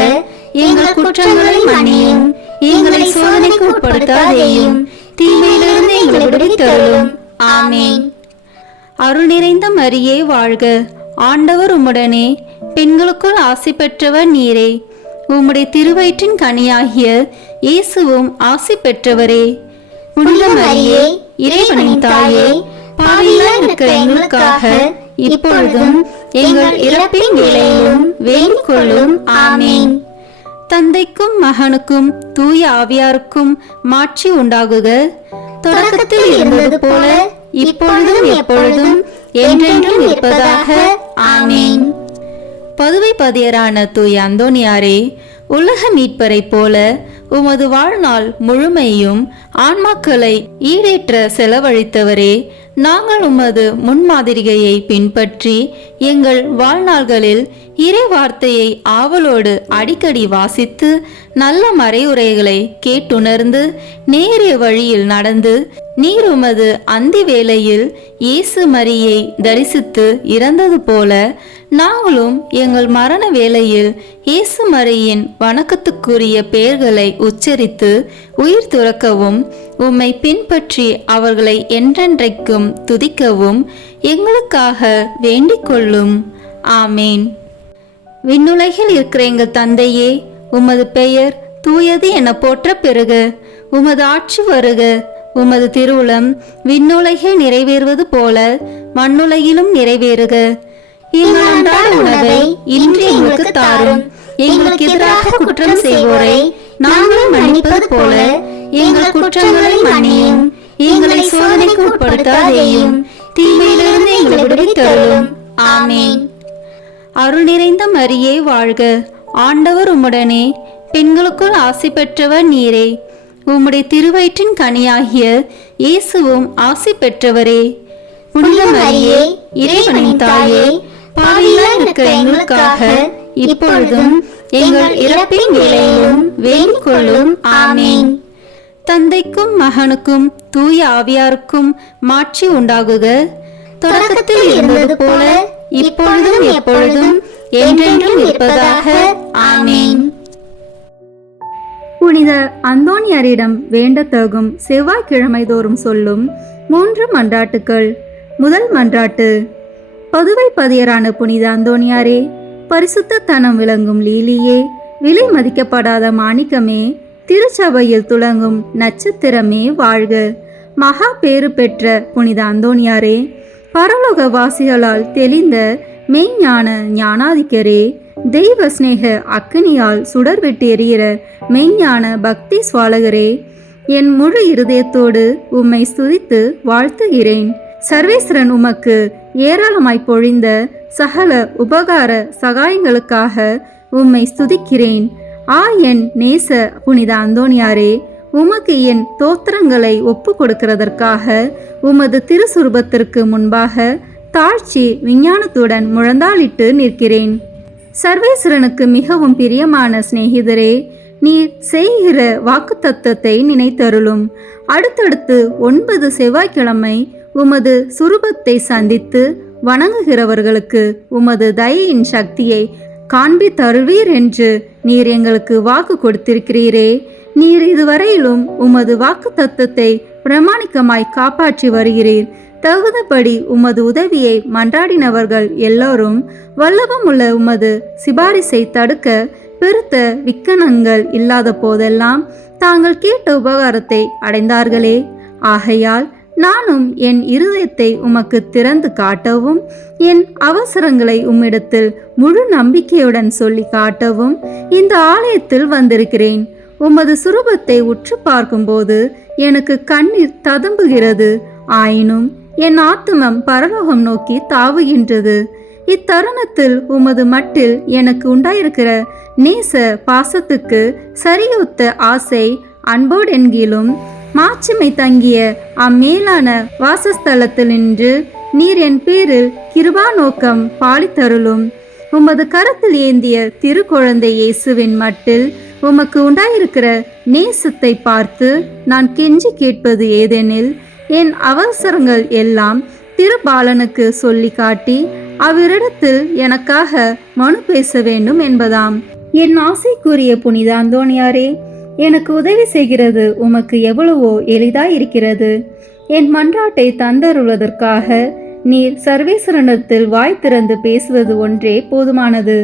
எங்கள் குற்றங்களை மன்னியும். எங்களை சோதனைக்கு உட்படுத்தாதேயும், தீமையிலிருந்து எங்களை விடுவித்தருளும். ஆமென். அருள் நிறைந்த மரியே வாழ்க. ஆண்டவர் உம்முடனே, பெண்களுக்குள் ஆசி பெற்றவர் நீரே. உம்முடைய திருவயிற்றின் கனியாகிய இயேசுவும் ஆசி பெற்றவரே. புனித மரியே, இறைவனின் தாயே, பாவிகளாய் இருக்கிற எங்களுக்காக இப்பொழுதும் எங்கள் இறப்பின் வேளையிலும் வேண்டிக் கொள்ளும். ஆமென். தந்தைக்கும் மகனுக்கும் தூய ஆவியாருக்கும் மாட்சி உண்டாகுக. தொடக்கத்தில் இருந்தது போல இப்பொழுதும் எப்பொழுதும் என்றென்றும் இருப்பதாக. ஆமென். பதுவை பதியரான தூய அந்தோனியாரே, உலக மீட்பரை போல உமது வாழ்நாள் முழுமையும் ஆன்மாக்களை ஈடேற்ற செலவழித்தவரே, நாங்கள் உமது முன்மாதிரிகையை பின்பற்றி எங்கள் வாழ்நாள்களில் இறை வார்த்தையை ஆவலோடு அடிக்கடி வாசித்து நல்ல மறையுரைகளை கேட்டுணர்ந்து நேரிய வழியில் நடந்து நீர் உமது அந்தி வேளையில் இயேசு மரியை தரிசித்து இறந்தது போல நாங்களும் எங்கள் மரண வேளையில் இயேசு மரியின் வணக்கத்துக்குரிய பெயர்களை உச்சரித்து உயிர் துறக்கவும் உம்மை பின்பற்றி அவர்களை என்றென்றைக்கும் துதிக்கவும் எங்களுக்காக வேண்டிக் கொள்ளும். ஆமேன். விண்ணுலகில் இருக்கிற எங்கள் தந்தையே, உமது பெயர் தூயது என போற்ற பெறுக. உமது ஆட்சி வருக. உமது திருவுளம் விண்ணுலகில் நிறைவேறுவது போல மண்ணுலகிலும் நிறைவேறுக. எங்கள் அன்றாட உணவை இன்று எங்களுக்கு தாரும். எங்களுக்கு எதிராக குற்றம் செய்வோரை நாங்கள் மன்னிப்பது போல எங்கள் குற்றங்களை மன்னியும். எங்களை சோதனைக்கு உட்படுத்தாதேயும், தீமையிலிருந்து எங்களை விடுவித்தருளும். ஆமென். அருள் நிறைந்த மரியே வாழ்க. ஆண்டவர் உம்முடனே, பெண்களுக்குள் ஆசி பெற்றவர் நீரே. உம்முடைய திருவயிற்றின் கனியாகிய இயேசுவும் ஆசி பெற்றவரே. புனித மரியே, இறைவனின் தாயே, பாவிகளாய் இருக்கிற எங்களுக்காக இப்பொழுதும் எங்கள் இறப்பின் வேளையிலும் வேண்டிக் கொள்ளும். ஆமென். தந்தைக்கும் மகனுக்கும் தூய ஆவியாருக்கும் மாட்சி உண்டாகுக. தொடக்கத்தில் இருந்தது போல இப்பொழுதும் எப்பொழுதும் என்றென்றும் இருப்பதாக. ஆமென். புனித அந்தோனியாரிடம் வேண்டத்தகும் செவ்வாய்க்கிழமை தோறும் சொல்லும் 3 மன்றாட்டுக்கள். முதல் மன்றாட்டு. பதுவை பதியரான புனித அந்தோனியாரே, பரிசுத்த தனம் விளங்கும் லீலியே, விலை மதிக்கப்படாத மாணிக்கமே, திருச்சபையில் துளங்கும் நட்சத்திரமே வாழ்க. மகா பேறு பெற்ற புனித அந்தோனியாரே, பரலோக வாசிகளால் தெளிந்த மெய்ஞான ஞானாதிக்கரே, தெய்வ ஸ்நேக அக்கினியால் சுடர்விட்டு எரிகிற மெய்ஞான பக்தி சுவாலகரே, என் முழு இருதயத்தோடு உம்மை ஸ்துதித்து வாழ்த்துகிறேன். சர்வேஸ்வரன் உமக்கு ஏராளமாய் பொழிந்த சகல உபகார சகாயங்களுக்காக உம்மை ஸ்துதிக்கிறேன். என் நேச புனித அந்தோணியாரே, உமக்கு என் தோத்திரங்களை ஒப்பு கொடுக்கிறதற்காக உமது திருசுரூபத்திற்கு முன்பாக தாழ்ச்சி விஞ்ஞானத்துடன் முழந்தாளிட்டு நிற்கிறேன். சர்வேஸ்வரனுக்கு மிகவும் பிரியமான சிநேகிதரே, நீர் செய்கிற வாக்குத்தத்தத்தை நினைத்தருளும். அடுத்தடுத்து 9 செவ்வாய்க்கிழமை உமது சுரூபத்தை சந்தித்து வணங்குகிறவர்களுக்கு உமது தயையின் சக்தியை காண்பித்தருள்வீர் என்று நீர் எங்களுக்கு வாக்கு கொடுத்திருக்கிறீரே. நீர் இதுவரையிலும் உமது வாக்கு தத்தத்தை பிரமாணிக்கமாய் காப்பாற்றி வருகிறீர். தகுந்தபடி உமது உதவியை மன்றாடினவர்கள் எல்லோரும் வல்லபமுள்ள உமது சிபாரிசை தடுக்க பெருத்த விக்கனங்கள் இல்லாத போதெல்லாம் தாங்கள் கேட்ட உபகாரத்தை அடைந்தார்களே. ஆகையால் நானும் என் இருதயத்தை உமக்கு திறந்து காட்டவும், என் அவசரங்களை உம்மிடத்தில் முழு நம்பிக்கையுடன் சொல்லி காட்டவும் இந்த ஆலயத்தில் வந்திருக்கிறேன். உமது சுரூபத்தை உற்று பார்க்கும்போது எனக்கு கண்ணீர் ததும்புகிறது. ஆயினும் என் ஆத்துமம் பரலோகம் நோக்கி தாவுகின்றது. இத்தருணத்தில் உமது மட்டில் எனக்கு உண்டாயிருக்கிற நேச பாசத்துக்கு சரியொத்த ஆசை அன்போடென்கிலும் மாட்சிமை தங்கிய அம்மேலான வாசஸ்தலத்தில் நின்று நீர் என் பேரில் கிருபா நோக்கம் பாலித்தருளும். உமது கரத்தில் ஏந்திய திருக்குழந்தை இயேசுவின் மட்டில் உமக்கு உண்டாயிருக்கிற நேசத்தை பார்த்து நான் கெஞ்சி கேட்பது ஏதெனில், என் அவசரங்கள் எல்லாம் திருபாலனுக்கு சொல்லி காட்டி அவரிடத்தில் எனக்காக மனு பேச வேண்டும் என்பதாம். என் ஆசைக்குரிய புனித அந்தோணியாரே, எனக்கு உதவி செய்கிறது உமக்கு எவ்வளவோ எளிதாயிருக்கிறது. என் மன்றாட்டை தந்தருள்வதற்காக நீர் சர்வேஸ்வரனிடத்தில் வாய் திறந்து பேசுவது ஒன்றே போதுமானது.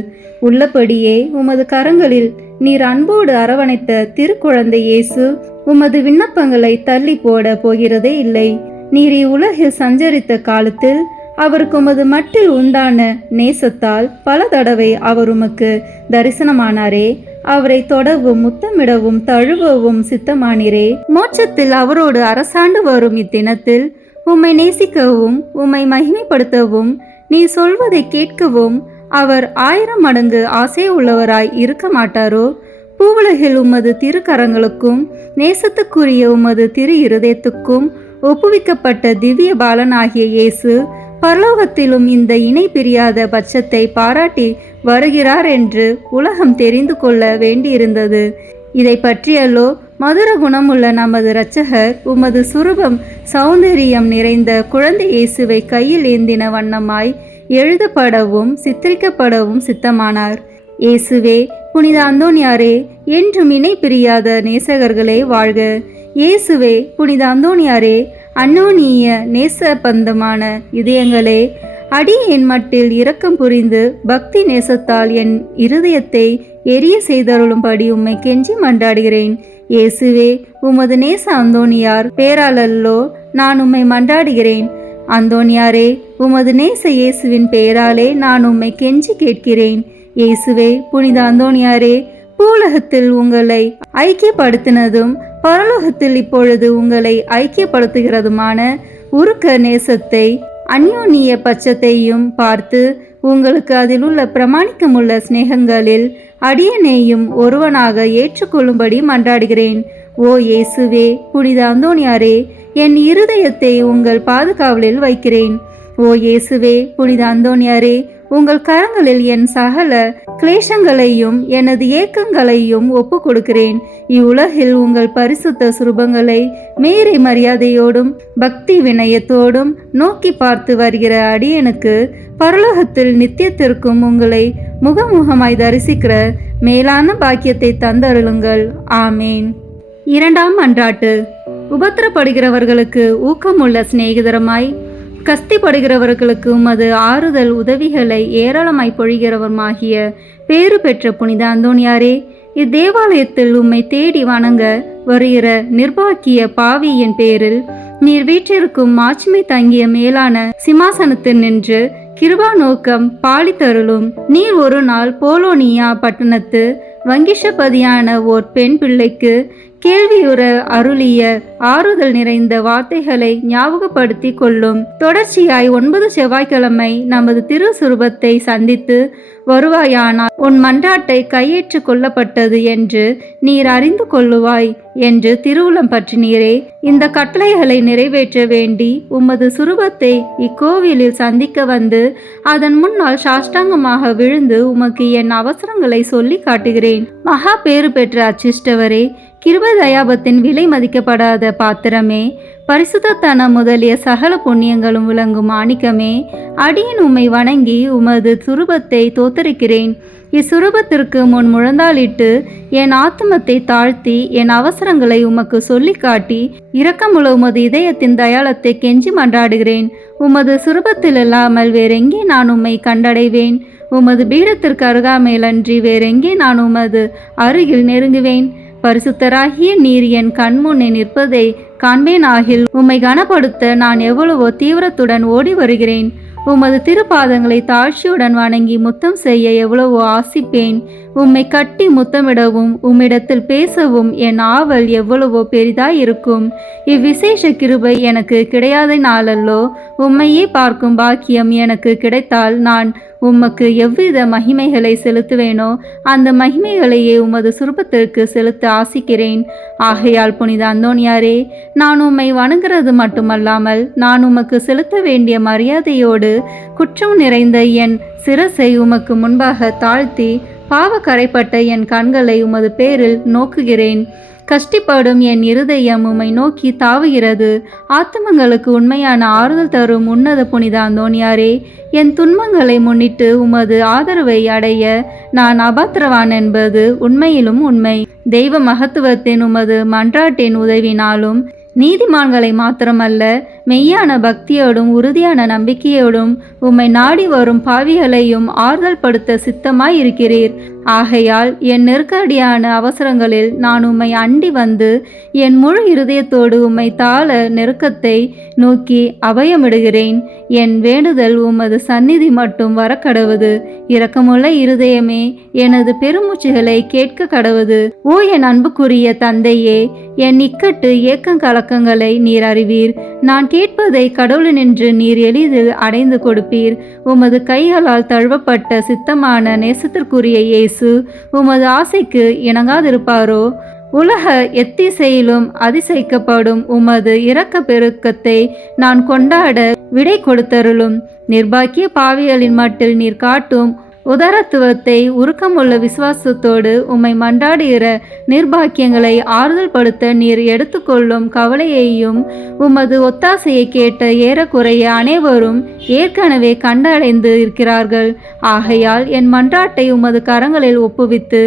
உள்ளபடியே உமது கரங்களில் நீர் அன்போடு அரவணைத்த திருக்குழந்தை இயேசு உமது விண்ணப்பங்களை தள்ளி போட போகிறதே இல்லை. நீர் இவ்வுலகில் சஞ்சரித்த காலத்தில் அவருக்கு உமது மட்டில் உண்டான நேசத்தால் பல தடவை அவர் உமக்கு தரிசனமானாரே. அவரை தொடவும் முத்தமிடவும் தழுவவும் சித்தமானீரே. மோட்சத்தில் அவரோடு அரசாண்டு வரும் இத்தினத்தில் உம்மை நேசிக்கவும் உம்மை மகிமைப்படுத்தவும் நீ சொல்வதை கேட்கவும் அவர் 1000 மடங்கு ஆசை உள்ளவராய் இருக்க மாட்டாரோ? பூவுலகில் உமது திருக்கரங்களுக்கும் நேசத்துக்குரிய உமது திரு இருதயத்துக்கும் ஒப்புவிக்கப்பட்ட திவ்ய பாலனாகிய இயேசு பரலோகத்திலும் இந்த இணை பிரியாத பட்சத்தை பாராட்டி வருகிறார் என்று உலகம் தெரிந்து கொள்ள வேண்டியிருந்தது. இதை பற்றியல்லோ மதுர குணமுள்ள நமது இரட்சகர் உமது சுரூபம் சௌந்தரியம் நிறைந்த குழந்தை இயேசுவை கையில் ஏந்தின வண்ணமாய் எழுதப்படவும் சித்தரிக்கப்படவும் சித்தமானார். இயேசுவே, புனித அந்தோணியாரே, என்றும் இணை பிரியாத நேசகர்களே வாழ்க. இயேசுவே, புனித அந்தோணியாரே, அன்னோனிய நேச பந்தமான இதயங்களே, அடியேன் மட்டில் இரக்கம் புரிந்து பக்தி நேசத்தால் என் இருதயத்தை எரிய செய்தருளும்படி உம்மை கெஞ்சி மன்றாடுகிறேன். இயேசுவே, உமது நேச அந்தோணியார் பேராலல்லோ நான் உம்மை மன்றாடுகிறேன். அந்தோணியாரே, உமது நேச இயேசுவின் பெயராலே நான் உம்மை கெஞ்சி கேட்கிறேன். இயேசுவே, புனித அந்தோணியாரே, பூலகத்தில் உங்களை ஐக்கியப்படுத்தினதும் பரலோகத்தில் இப்பொழுது உங்களை ஐக்கியப்படுத்துகிறதுமான உருக்க நேசத்தை அந்யோன்ய பட்சத்தையும் பார்த்து உங்களுக்கு அதில் உள்ள பிரமாணிக்கமுள்ள சிநேகங்களில் அடியனையும் ஒருவனாக ஏற்றுக்கொள்ளும்படி மன்றாடுகிறேன். ஓ இயேசுவே, புனித அந்தோணியாரே, என் இருதயத்தை உங்கள் பாதுகாவலில் வைக்கிறேன். ஓ இயேசுவே, புனித அந்தோணியாரே, உங்கள் கரங்களில் என் சகல கிளேசங்களையும் எனது ஏக்கங்களையும் ஒப்பு கொடுக்கிறேன். இவ்வுலகில் உங்கள் பரிசுத்த சுரூபங்களை மேரை மரியாதையோடும் பக்தி வினயத்தோடும் நோக்கி பார்த்து வருகிற அடியனுக்கு பரலோகத்தில் நித்தியத்திற்கும் உங்களை முகமுகமாய் தரிசிக்கிற மேலான பாக்கியத்தை தந்தருளுங்கள். ஆமேன். 2ஆம் மன்றாட்டு. உபத்திரப்படுகிறவர்களுக்கு ஊக்கமுள்ள சிநேகிதரமாய் கஸ்திப்படுகிறவர்களுக்கு உமது ஆறுதல் உதவிகளை ஏராளமாய் பொழிகிறவருமாகிய பேறு பெற்ற புனித அந்தோணியாரே, இத்தேவாலயத்தில் உம்மை தேடி வணங்க வருகிற நிர்பாக்கிய பாவியின் பேரில் நீர் வீற்றிருக்கும் மாட்சிமை தங்கிய மேலான சிம்மாசனத்தில் நின்று கிருபா நோக்கம் பாலித்தருளும். நீர் ஒரு நாள் போலோனியா பட்டணத்து வங்கிஷபதியான ஓர் பெண் பிள்ளைக்கு கேள்வியுற அருளிய ஆறுதல் நிறைந்த வார்த்தைகளை ஞாபகப்படுத்தி கொள்ளும். தொடர்ச்சியாய் 9 செவ்வாய்க்கிழமை நமது திருசுரூபத்தை சந்தித்து வருவாயானால் உன் மன்றாட்டை கையேற்று கொள்ளப்பட்டது என்று நீர் அறிந்து கொள்ளுவாய் என்று திருவுளம் பற்றினீரே. இந்த கட்டளைகளை நிறைவேற்ற வேண்டி உமது சுரூபத்தை இக்கோவிலில் சந்திக்க வந்து அதன் முன்னால் சாஷ்டாங்கமாக விழுந்து உமக்கு என் அவசரங்களை சொல்லி காட்டுகிறேன். மகா பேறு பெற்ற அச்சிஷ்டவரே, கிருபை தயாபத்தின் விலை மதிக்கப்படாத பாத்திரமே, பரிசுத்தத்தனம் முதலிய சகல புண்ணியங்களும் விளங்கும் மாணிக்கமே, அடியேன் உம்மை வணங்கி உமது சுரூபத்தை தோத்தரிக்கிறேன். இச்சுரூபத்திற்கு முன் முழந்தாளிட்டு என் ஆத்துமத்தை தாழ்த்தி என் அவசரங்களை உமக்கு சொல்லி காட்டி இரக்கமுள்ள உமது இதயத்தின் தயாளத்தை கெஞ்சி மன்றாடுகிறேன். உமது சுரூபத்தில் இல்லாமல் வேறெங்கே நான் உம்மை கண்டடைவேன்? உமது பீடத்திற்கு அருகாமையிலன்றி வேறெங்கே நான் உமது அருகில் நெருங்குவேன்? பரிசுத்தராகிய நீர் என் கண்முன்னே நிற்பதை காண்பேனாகில் உம்மை கனப்படுத்த நான் எவ்வளவோ தீவிரத்துடன் ஓடி வருகிறேன். உமது திருப்பாதங்களை தாழ்ச்சியுடன் வணங்கி முத்தம் செய்ய எவ்வளவோ ஆசிப்பேன். உம்மை கட்டி முத்தமிடவும் உம்மிடத்தில் பேசவும் என் ஆவல் எவ்வளவோ பெரிதாயிருக்கும். இவ்விசேஷ கிருபை எனக்கு கிடையாத நாளல்லோ. உம்மையே பார்க்கும் பாக்கியம் எனக்கு கிடைத்தால் நான் உமக்கு எவ்வித மகிமைகளை செலுத்துவேனோ அந்த மகிமைகளையே உமது சுரூபத்திற்கு செலுத்த ஆசிக்கிறேன். ஆகையால் புனித அந்தோணியாரே, நான் உம்மை வணங்குறது மட்டுமல்லாமல் நான் உமக்கு செலுத்த வேண்டிய மரியாதையோடு குற்றம் நிறைந்த என் சிரசை உமக்கு முன்பாக தாழ்த்தி பாவ கரைப்பட்ட என் கண்களை உமது பேரில் நோக்குகிறேன். கஷ்டிப்படும் என் இருதயம் உம்மை நோக்கி தாவுகிறது. ஆத்துமங்களுக்கு உண்மையான ஆறுதல் தரும் உன்னத புனித அந்தோணியாரே, என் துன்பங்களை முன்னிட்டு உமது ஆதரவை அடைய நான் அபாத்திரவான் என்பது உண்மையிலும் உண்மை. தெய்வ மகத்துவத்தின் உமது மன்றாட்டின் உதவினாலும் நீதிமான்களை மாத்திரமல்ல, மெய்யான பக்தியோடும் உறுதியான நம்பிக்கையோடும் உம்மை நாடி வரும் பாவிகளையும் ஆறுதல் படுத்த சித்தமாய் இருக்கிறீர். ஆகையால் என் நெருக்கடியான அவசரங்களில் நான் உம்மை அண்டி வந்து என் முழு இருதயத்தோடு உம்மை தாழ நெருக்கத்தை நோக்கி அபயமிடுகிறேன். என் வேண்டுதல் உமது சந்நிதி மட்டும் வர கடவுது. இரக்கமுள்ள இருதயமே, எனது பெருமூச்சுகளை கேட்க கடவுது. ஓ என் அன்புக்குரிய தந்தையே, என் இக்கட்டு ஏக்கங் கலக்கங்களை நீர் அறிவீர். நான் கேட்பதை கடவுளினின்று நீர் எளிதில் அடைந்து கொடுப்பீர். உமது கைகளால் தழுவப்பட்ட சித்தமான நேசத்திற்குரிய இயேசு உமது ஆசைக்கு இணங்காதிருப்பாரோ? உலக எத்திசையிலும் அதிசயிக்கப்படும் உமது இரக்க பெருக்கத்தை நான் கொண்டாட விடை கொடுத்தருளும். நிர்பாக்கிய பாவிகளின் மட்டில் நீர் காட்டும் உதரத்துவத்தை உருக்கமுள்ள விசுவாசத்தோடு உம்மை மன்றாடுகிற நிர்பாக்கியங்களை ஆறுதல் படுத்த நீர் எடுத்துக்கொள்ளும் கவலையையும் உமது ஒத்தாசையை கேட்ட ஏறக்குறைய அனைவரும் ஏற்கனவே கண்டடைந்து இருக்கிறார்கள். ஆகையால் என் மன்றாட்டை உமது கரங்களில் ஒப்புவித்து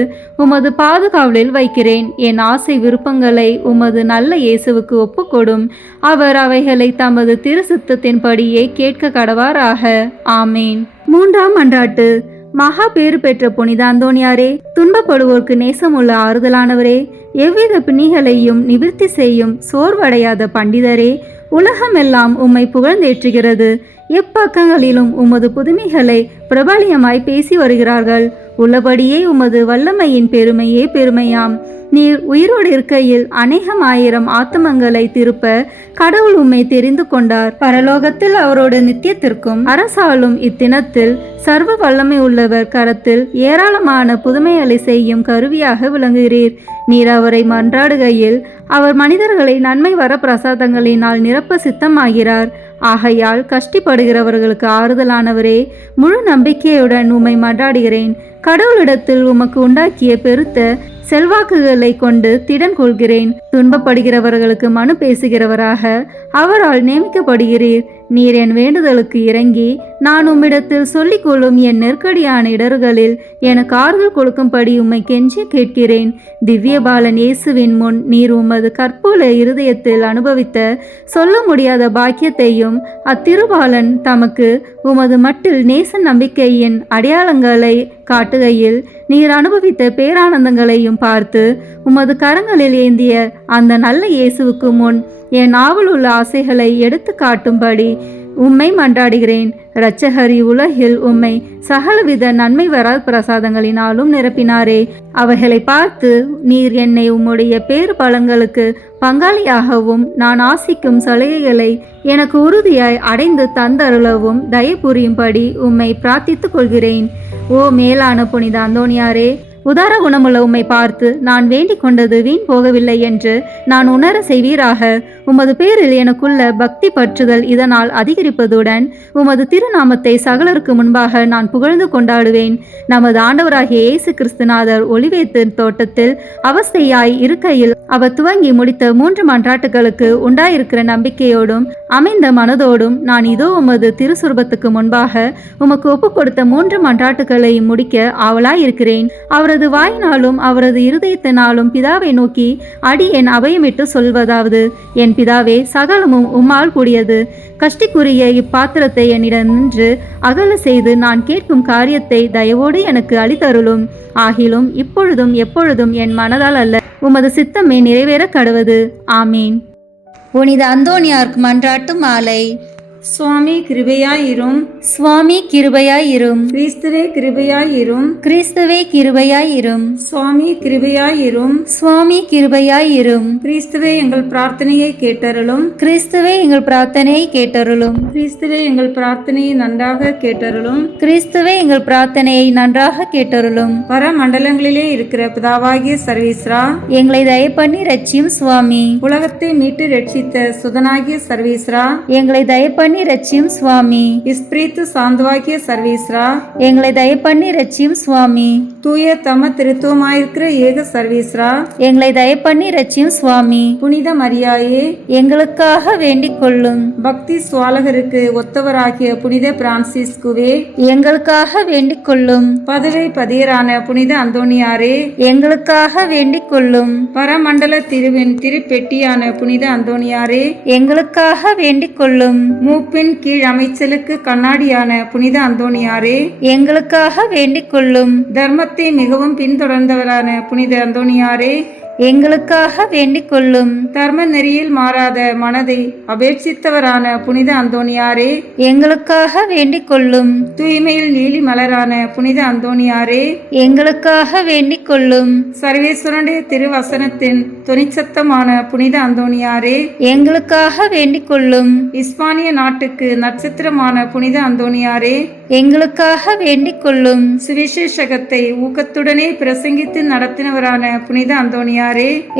உமது பாதுகாவலில் வைக்கிறேன். என் ஆசை விருப்பங்களை உமது நல்ல இயேசுவுக்கு ஒப்புக்கொடும். அவர் அவைகளை தமது திருசித்தத்தின்படியே கேட்க கடவாராக. ஆமேன். 3ஆம் மன்றாட்டு. மகா பேறு பெற்ற புனித அந்தோணியாரே, துன்பப்படுவோர்க்கு நேசமுள்ள ஆறுதலானவரே, எவ்வித பிணிகளையும் நிவிர்த்தி செய்யும் சோர்வடையாத பண்டிதரே, உலகமெல்லாம் உம்மை புகழ்ந்தேற்றுகிறது. எப்பக்கங்களிலும் உமது புதுமைகளை பிரபலியமாய் பேசி வருகிறார்கள். உள்ளபடியே உமது வல்லமையின் பெருமையே பெருமையாம். நீர் உயிரோடு இருக்கையில் அநேகமாயிரம் ஆத்துமங்களை திருப்ப கடவுள் உம்மை தெரிந்து கொண்டார். பரலோகத்தில் அவரோட நித்தியத்திற்கும் அரசாலும் இத்தினத்தில் சர்வ வல்லமை உள்ளவர் கரத்தில் ஏராளமான புதுமைகளை செய்யும் கருவியாக விளங்குகிறீர். நீர் அவரை மன்றாடுகையில் அவர் மனிதர்களை நன்மை வர பிரசாதங்களினால் நிரப்ப சித்தமாகிறார். ஆகையால் கஷ்டப்படுகிறவர்களுக்கு ஆறுதலானவரே, முழு நம்பிக்கையுடன் உம்மை மன்றாடுகிறேன். கடவுளிடத்தில் உமக்கு உண்டாக்கிய பெருத்த செல்வாக்குகளை கொண்டு திடன் கொள்கிறேன். துன்பப்படுகிறவர்களுக்கு மனு பேசுகிறவராக அவரால் நியமிக்கப்படுகிறீர். நீர் என் வேண்டுதலுக்கு இறங்கி நான் உம்மிடத்தில் சொல்லிக் கொள்ளும் என் நெருக்கடியான இடர்களில் எனக்கு ஆறுதல் கொடுக்கும்படி உம்மை கெஞ்சி கேட்கிறேன். திவ்ய பாலன் இயேசுவின் முன் நீர் உமது கற்புள்ள இருதயத்தில் அனுபவித்த சொல்ல முடியாத பாக்கியத்தையும் அத்திருபாலன் தமக்கு உமது மட்டில் நேச நம்பிக்கையின் அடையாளங்களை காட்டுகையில் நீர் அனுபவித்த பேரானந்தங்களையும் பார்த்து உமது கரங்களில் ஏந்திய அந்த நல்ல இயேசுவுக்கு முன் என் ஆவலுள்ள ஆசைகளை எடுத்து காட்டும்படி உம்மை மன்றாடுகிறேன். இரட்சகர் இவ்வுலகில் உம்மை சகலவித நன்மை வராத பிரசாதங்களினாலும் நிரப்பினாரே. அவைகளை பார்த்து நீர் என்னை உம்முடைய பேறு பலன்களுக்கு பங்காளியாகவும் நான் ஆசிக்கும் சலுகைகளை எனக்கு உறுதியாய் அடைந்து தந்தருளவும் தயை புரியும்படி உம்மை பிரார்த்தித்துக் கொள்கிறேன். ஓ மேலான புனித அந்தோணியாரே, உதார குணமுள்ள உம்மை பார்த்து நான் வேண்டிக் கொண்டது வீண் போகவில்லை என்று நான் உணர செய்வீராக. உமது பேரில் எனக்குள்ள பக்தி பற்றுதல் இதனால் அதிகரிப்பதுடன் உமது திருநாமத்தை சகலருக்கு முன்பாக நான் புகழ்ந்து கொண்டாடுவேன். நமது ஆண்டவராகிய இயேசு கிறிஸ்துநாதர் ஒலிவேத்து தோட்டத்தில் அவஸ்தையாய் இருக்கையில் அவர் துவங்கி முடித்த 3 மன்றாட்டுகளுக்கு உண்டாயிருக்கிற நம்பிக்கையோடும் அமைந்த மனதோடும் நான் இதோ உமது திருசுரூபத்துக்கு முன்பாக உமக்கு ஒப்பு கொடுத்த 3 மன்றாட்டுகளை முடிக்க ஆவலாயிருக்கிறேன். அவரது வாயினாலும் அவரது இருதயத்தினாலும் பிதாவை நோக்கி அடியேன் அபயமிட்டு சொல்வதாவது, என் பிதாவே, சகலமும் உம்மால் கூடியது. கஷ்டிக்குரிய இப்பாத்திரத்தை என்னிடம் நின்று அகல செய்து நான் கேட்கும் காரியத்தை தயவோடு எனக்கு அளித்தருளும். ஆகிலும் இப்பொழுதும் எப்பொழுதும் என் மனதால் அல்ல, உமது சித்தமே நிறைவேற கடவது. ஆமீன். புனித அந்தோணியாருக்கு மன்றாட்டு மாலை. சுவாமி கிருபையாயிரும். சுவாமி கிருபையாயிரும். கிறிஸ்துவே கிருபையாயிரும். கிறிஸ்துவே கிருபையாயிரும். சுவாமி கிருபையாயிரும். சுவாமி கிருபையாயிரும். கிறிஸ்துவே எங்கள் பிரார்த்தனையை கேட்டருளும். கிறிஸ்துவே எங்கள் பிரார்த்தனையை கேட்டருளும். கிறிஸ்துவே எங்கள் பிரார்த்தனையை நன்றாக கேட்டருளும். கிறிஸ்துவே எங்கள் பிரார்த்தனையை நன்றாக கேட்டருளும். பரமண்டலங்களிலே இருக்கிற பிதாவாகிய சர்வீஸ்ரா, எங்களை தயப்பண்ணி ரட்சியும் சுவாமி. உலகத்தை மீட்டு ரட்சித்த சுதனாகிய சர்வீஸ்ரா, எங்களை தயப்பண்ணி ரட்சியும் சுவாமி. இஸ்பிரித்து சாந்துவாகிய சர்வீஸ்ரா, எங்களை தயப்பண்ணி ரட்சியும் சுவாமி. தூய தம திருத்துவமாயிருக்கிற ஏக சர்வீஸ்ரா, எங்களை தயப்பண்ணி ரட்சியும் சுவாமி. புனித மரியாயே, எங்களுக்காக வேண்டிக் கொள்ளும். பக்தி சுவாலகருக்கு ஒத்தவராகிய புனித பிரான்சிஸ்குவே, எங்களுக்காக வேண்டிக் கொள்ளும். பதுவை பதியரான புனித அந்தோணியாரே, எங்களுக்காக வேண்டிக் கொள்ளும். பரமண்டல திருவின் திருப்பெட்டியான புனித அந்தோணியாரே, எங்களுக்காக வேண்டிக் கொள்ளும். மூப்பின் கீழ் அமைச்சலுக்கு கண்ணாடியான புனித அந்தோணியாரே, எங்களுக்காக வேண்டிக் கொள்ளும். தர்மத்தை மிகவும் பின்தொடர்ந்தவரான புனித அந்தோணியாரே, எங்களுக்காக வேண்டிக் கொள்ளும். தர்ம நெறியில் மாறாத மனதை அபேட்சித்தவரான புனித அந்தோணியாரே, எங்களுக்காக வேண்டிக் கொள்ளும். தூய்மையில் நீலி மலரான புனித அந்தோணியாரே, எங்களுக்காக வேண்டிக் கொள்ளும். சர்வேஸ்வரனுடைய திருவசனத்தின் தொனிச்சத்தமான புனித அந்தோணியாரே, எங்களுக்காக வேண்டிக் கொள்ளும். இஸ்பானிய நாட்டுக்கு நட்சத்திரமான புனித அந்தோணியாரே, எங்களுக்காக வேண்டிக் கொள்ளும். சுவிசேஷகத்தை ஊக்கத்துடனே பிரசங்கித்து நடத்தினவரான புனித அந்தோணியாரே,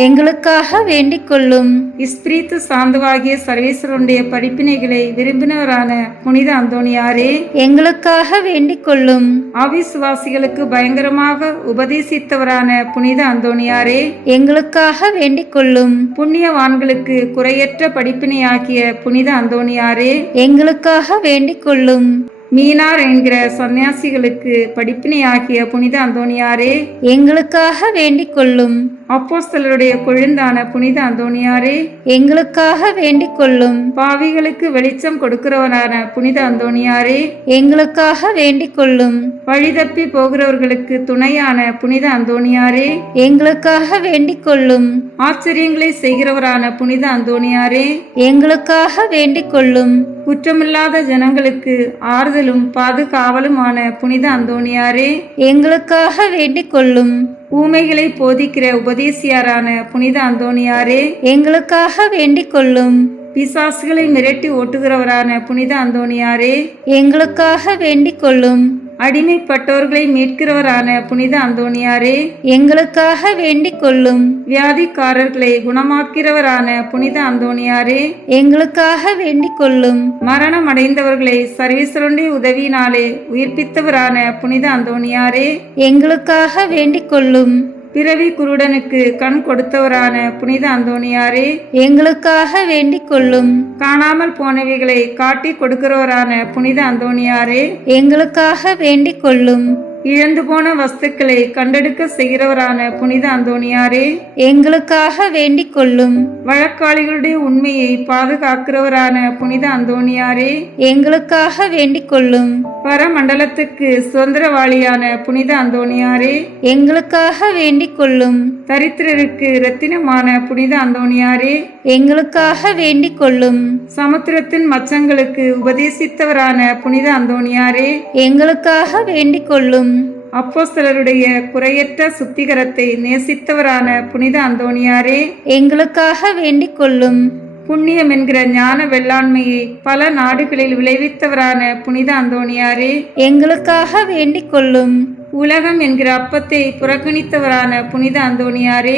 எங்களுக்காக வேண்டிக் கொள்ளும். இஸ்பிரித்து சாந்தவாகிய சர்வேஸ்வரனுடைய படிப்பினைகளை விரும்பினவரான புனித அந்தோணியாரே, எங்களுக்காக வேண்டிக் கொள்ளும். அவிசுவாசிகளுக்கு பயங்கரமாக உபதேசித்தவரான புனித அந்தோணியாரே, எங்களுக்காக வேண்டிக் கொள்ளும். புண்ணியவான்களுக்கு குறையற்ற படிப்பினையாகிய புனித அந்தோணியாரே, எங்களுக்காக வேண்டிக் கொள்ளும். மீனார் என்கிற சன்னியாசிகளுக்கு படிப்பினையாகிய புனித அந்தோணியாரே, எங்களுக்காக வேண்டிக் கொள்ளும். அப்போஸ்தலருடைய கொழுந்தான புனித அந்தோணியாரே, எங்களுக்காக வேண்டிக் கொள்ளும். பாவிகளுக்கு வெளிச்சம் கொடுக்கிறவரான புனித அந்தோணியாரே, எங்களுக்காக வேண்டிக் கொள்ளும். வழிதப்பி போகிறவர்களுக்கு துணையான புனித அந்தோணியாரே, எங்களுக்காக வேண்டிக் கொள்ளும். ஆச்சரியங்களை செய்கிறவரான புனித அந்தோணியாரே, எங்களுக்காக வேண்டிக் கொள்ளும். குற்றமில்லாத ஜனங்களுக்கு ஆறுதலும் பாதுகாவலுமான புனித அந்தோணியாரே, எங்களுக்காக வேண்டிக் கொள்ளும். ஊமைகளை போதிக்கிற உபதேசியாரான புனித அந்தோணியாரே, எங்களுக்காக வேண்டிக் கொள்ளும். பிசாசுகளை மிரட்டி ஓட்டுகிறவரான புனித அந்தோணியாரே, எங்களுக்காக வேண்டிக் கொள்ளும். அடிமைப்பட்டோர்களை மீட்கிறவரான புனித அந்தோணியாரே, எங்களுக்காக வேண்டிக் கொள்ளும். வியாதிக்காரர்களை குணமாக்கிறவரான புனித அந்தோணியாரே, எங்களுக்காக வேண்டிக் கொள்ளும். மரணம் அடைந்தவர்களை சர்வேஸ்வரனுடைய உதவியினாலே உயிர்ப்பித்தவரான புனித அந்தோணியாரே, எங்களுக்காக வேண்டிக் கொள்ளும். பிறவி குருடனுக்கு கண் கொடுத்தவரான புனித அந்தோணியாரே, எங்களுக்காக வேண்டிக் கொள்ளும். காணாமல் போனவைகளை காட்டி கொடுக்கிறவரான புனித அந்தோணியாரே, எங்களுக்காக வேண்டிக் கொள்ளும். இழந்து போன வஸ்துக்களை கண்டெடுக்க செய்கிறவரான புனித அந்தோணியாரே, எங்களுக்காக வேண்டிக் கொள்ளும். வழக்காளிகளுடைய உண்மையை பாதுகாக்கிறவரான புனித அந்தோணியாரே, எங்களுக்காக வேண்டிக் கொள்ளும். பரமண்டலத்துக்கு சுதந்திரவாளியான புனித அந்தோணியாரே, எங்களுக்காக வேண்டிக் கொள்ளும். தரித்திரருக்கு இரத்தினமான புனித அந்தோணியாரே, எங்களுக்காக வேண்டிக் கொள்ளும். சமுத்திரத்தின் மச்சங்களுக்கு உபதேசித்தவரான புனித அந்தோணியாரே, எங்களுக்காக வேண்டிக் கொள்ளும். அப்போஸ்தலருடைய குறையற்ற சுத்திகரத்தை நேசித்தவரான புனித அந்தோணியாரே, எங்களுக்காக வேண்டிக் கொள்ளும். புண்ணியம் என்கிற ஞான வெள்ளாண்மையை பல நாடுகளில் விளைவித்தவரான புனித அந்தோணியாரே, எங்களுக்காக வேண்டிக் கொள்ளும். உலகம் என்கிற அப்பத்தை புறக்கணித்தவரான புனித அந்தோணியாரே,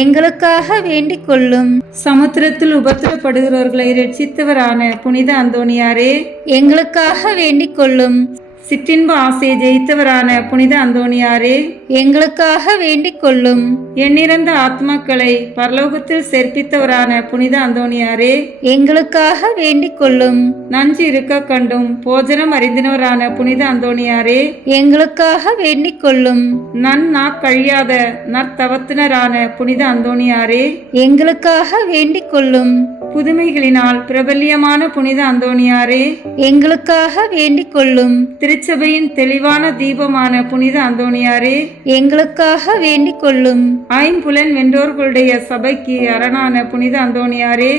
எங்களுக்காக வேண்டிக் கொள்ளும். சமுத்திரத்தில் உபத்திரப்படுகிறவர்களை ரட்சித்தவரான புனித அந்தோணியாரே, எங்களுக்காக வேண்டிக் கொள்ளும். சிற்றின்ப ஆசையை ஜெயித்தவரான புனித அந்தோணியாரே, எங்களுக்காக வேண்டிக் கொள்ளும். எண்ணிறந்த ஆத்மாக்களை பரலோகத்தில் சேர்ப்பித்தவரான புனித அந்தோணியாரே, எங்களுக்காக வேண்டிக் கொள்ளும். நஞ்சு இருக்க கண்டும் போஜனம் அறிந்தினவரான புனித அந்தோணியாரே, எங்களுக்காக வேண்டிக் கொள்ளும். கழியாத நற்தவத்தினரான புனித அந்தோணியாரே, எங்களுக்காக வேண்டிக் கொள்ளும். புதுமைகளினால் பிரபல்யமான புனித அந்தோணியாரே, எங்களுக்காக வேண்டிக் கொள்ளும். திருச்சபையின் தெளிவான தீபமான புனித அந்தோணியாரே, எங்களுக்காக வேண்டிக் கொள்ளும். ஐம்புலன் வென்றோர்களுடைய சபைக்கு அரணான புனித அந்தோணியாரே,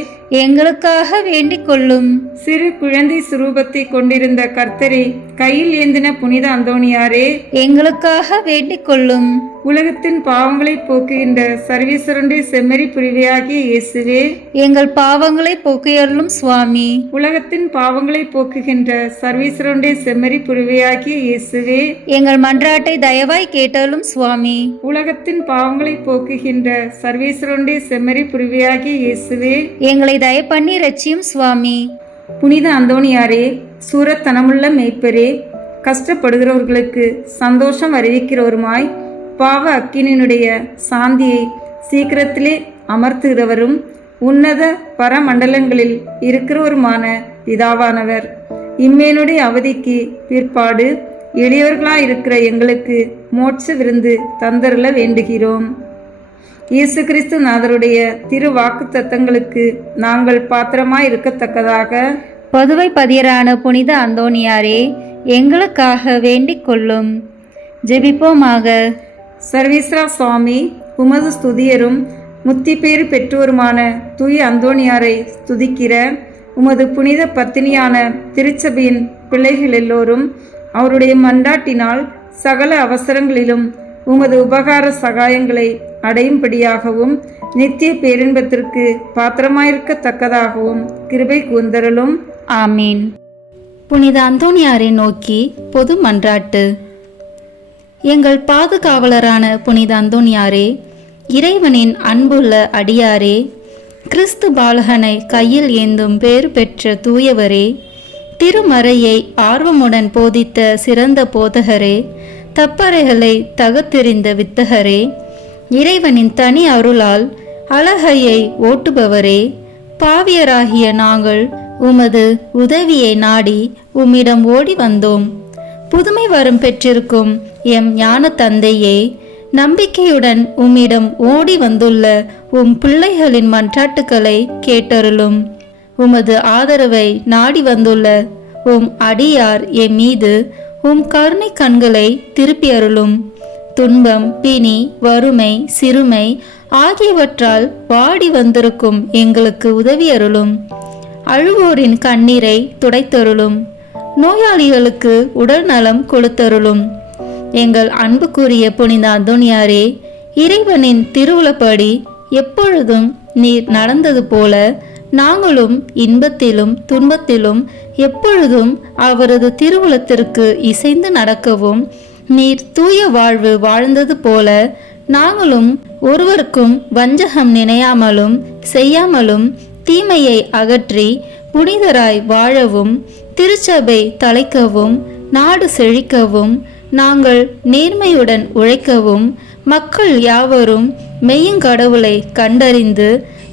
எங்களுக்காக வேண்டிக் கொள்ளும். சிறு குழந்தை சுரூபத்தை கொண்டிருந்த கர்த்தரை கையில் ஏந்தின புனித அந்தோணியாரே, எங்களுக்காக வேண்டிக் கொள்ளும். உலகத்தின் பாவங்களை போக்குகின்ற சர்வீஸ்வரனுடைய செம்மறி புரிவையாகிய இயேசுவே, எங்கள் பாவங்களை போக்கியருளும் சுவாமி. உலகத்தின் பாவங்களை போக்குகின்ற சர்வீஸ்வரனுடைய செம்மறி புரிவையாகிய இயேசுவே, எங்கள் மன்றாட்டை தயவாய் கேட்டருளும் சுவாமி. உலகத்தின் பாவங்களை போக்குகின்ற சர்வீஸ்வரனுடைய செம்மறி புரிவையாகிய இயேசுவே, எங்களை தயப்பண்ணி ரட்சியும் சுவாமி. புனித அந்தோணியாரே, சூரத்தனமுள்ள மேய்ப்பரே, கஷ்டப்படுகிறவர்களுக்கு சந்தோஷம் அறிவிக்கிறவருமாய் பாவ அக்கினியினுடைய சாந்தியை சீக்கிரத்திலே அமர்த்துகிறவரும் உன்னத பரமண்டலங்களில் இருக்கிறவருமான பிதாவானவர், இம்மேனுடைய அவதிக்கு பிற்பாடு எளியவர்களாயிருக்கிற எங்களுக்கு மோட்ச விருந்து தந்தருள வேண்டுகிறோம். இயேசு கிறிஸ்து நாதருடைய திரு வாக்கு தத்தங்களுக்கு நாங்கள் பாத்திரமாய் இருக்கத்தக்கதாக பதுவை பதியரான புனித அந்தோணியாரே, எங்களுக்காக வேண்டிக் கொள்ளும். ஜெபிப்போமாக. சர்வீஸ்வரா சுவாமி, உமது ஸ்துதியரும் முத்தி பேறு பெற்றோருமான தூய அந்தோணியாரை ஸ்துதிக்கிற உமது புனித பத்தினியான திருச்சபையின் பிள்ளைகள் எல்லோரும் அவருடைய மன்றாட்டினால் சகல அவசரங்களிலும் உமது உபகார சகாயங்களை அடையும்படியாகவும் நித்திய பேரின்பத்திற்கு பாத்திரமாயிருக்கத்தக்கதாகவும் கிருபை கூர்ந்தருளும். ஆமீன். புனித அந்தோணியாரை நோக்கி பொது மன்றாட்டு. எங்கள் பாதுகாவலரான புனித அந்தோணியாரே, இறைவனின் அன்புள்ள அடியாரே, கிறிஸ்து பாலகனை கையில் ஏந்தும் பேறு பெற்ற தூயவரே, திருமறையை ஆர்வமுடன் போதித்த சிறந்த போதகரே, தப்பறைகளை தகத்தெறிந்த வித்தகரே, இறைவனின் தனி அருளால் அழகையை ஓட்டுபவரே, பாவியராகிய நாங்கள் உமது உதவியை நாடி உம்மிடம் ஓடி வந்தோம். புதுமை வரம் பெற்றிருக்கும் எம் ஞான தந்தையே, நம்பிக்கையுடன் உம்மிடம் ஓடி வந்துள்ள உம் பிள்ளைகளின் மன்றாட்டுக்களை கேட்டருளும். உமது ஆதரவை நாடி வந்துள்ள உம் அடியார் எம் மீது உம் கருணை கண்களை திருப்பி அருளும். துன்பம், பிணி, வறுமை, சிறுமை ஆகியவற்றால் வாடி வந்திருக்கும் எங்களுக்கு உதவி அருளும். அழுவோரின் கண்ணீரை துடைத்தருளும். நோயாளிகளுக்கு உடல் நலம் கொடுத்தருளும். எங்கள் அன்புக்குரிய புனித அந்தோணியாரே, இறைவனின் திருவுளப்படி எப்பொழுதும் நீர் நடந்தது போல நாங்களும் இன்பத்திலும் துன்பத்திலும் எப்பொழுதும் அவரது திருவுளத்திற்கு இசைந்து நடக்கவும், நீர் தூய வாழ்வு வாழ்ந்தது போல நாங்களும் ஒருவருக்கும் வஞ்சகம் நினையாமலும் செய்யாமலும் தீமையை அகற்றி புனிதராய் வாழவும், திருச்சபை தலைக்கவும், நாடு செழிக்கவும், நாங்கள் நேர்மையுடன் உழைக்கவும், மக்கள் யாவரும் மெய்யுங்கடவுளை கண்டறிந்து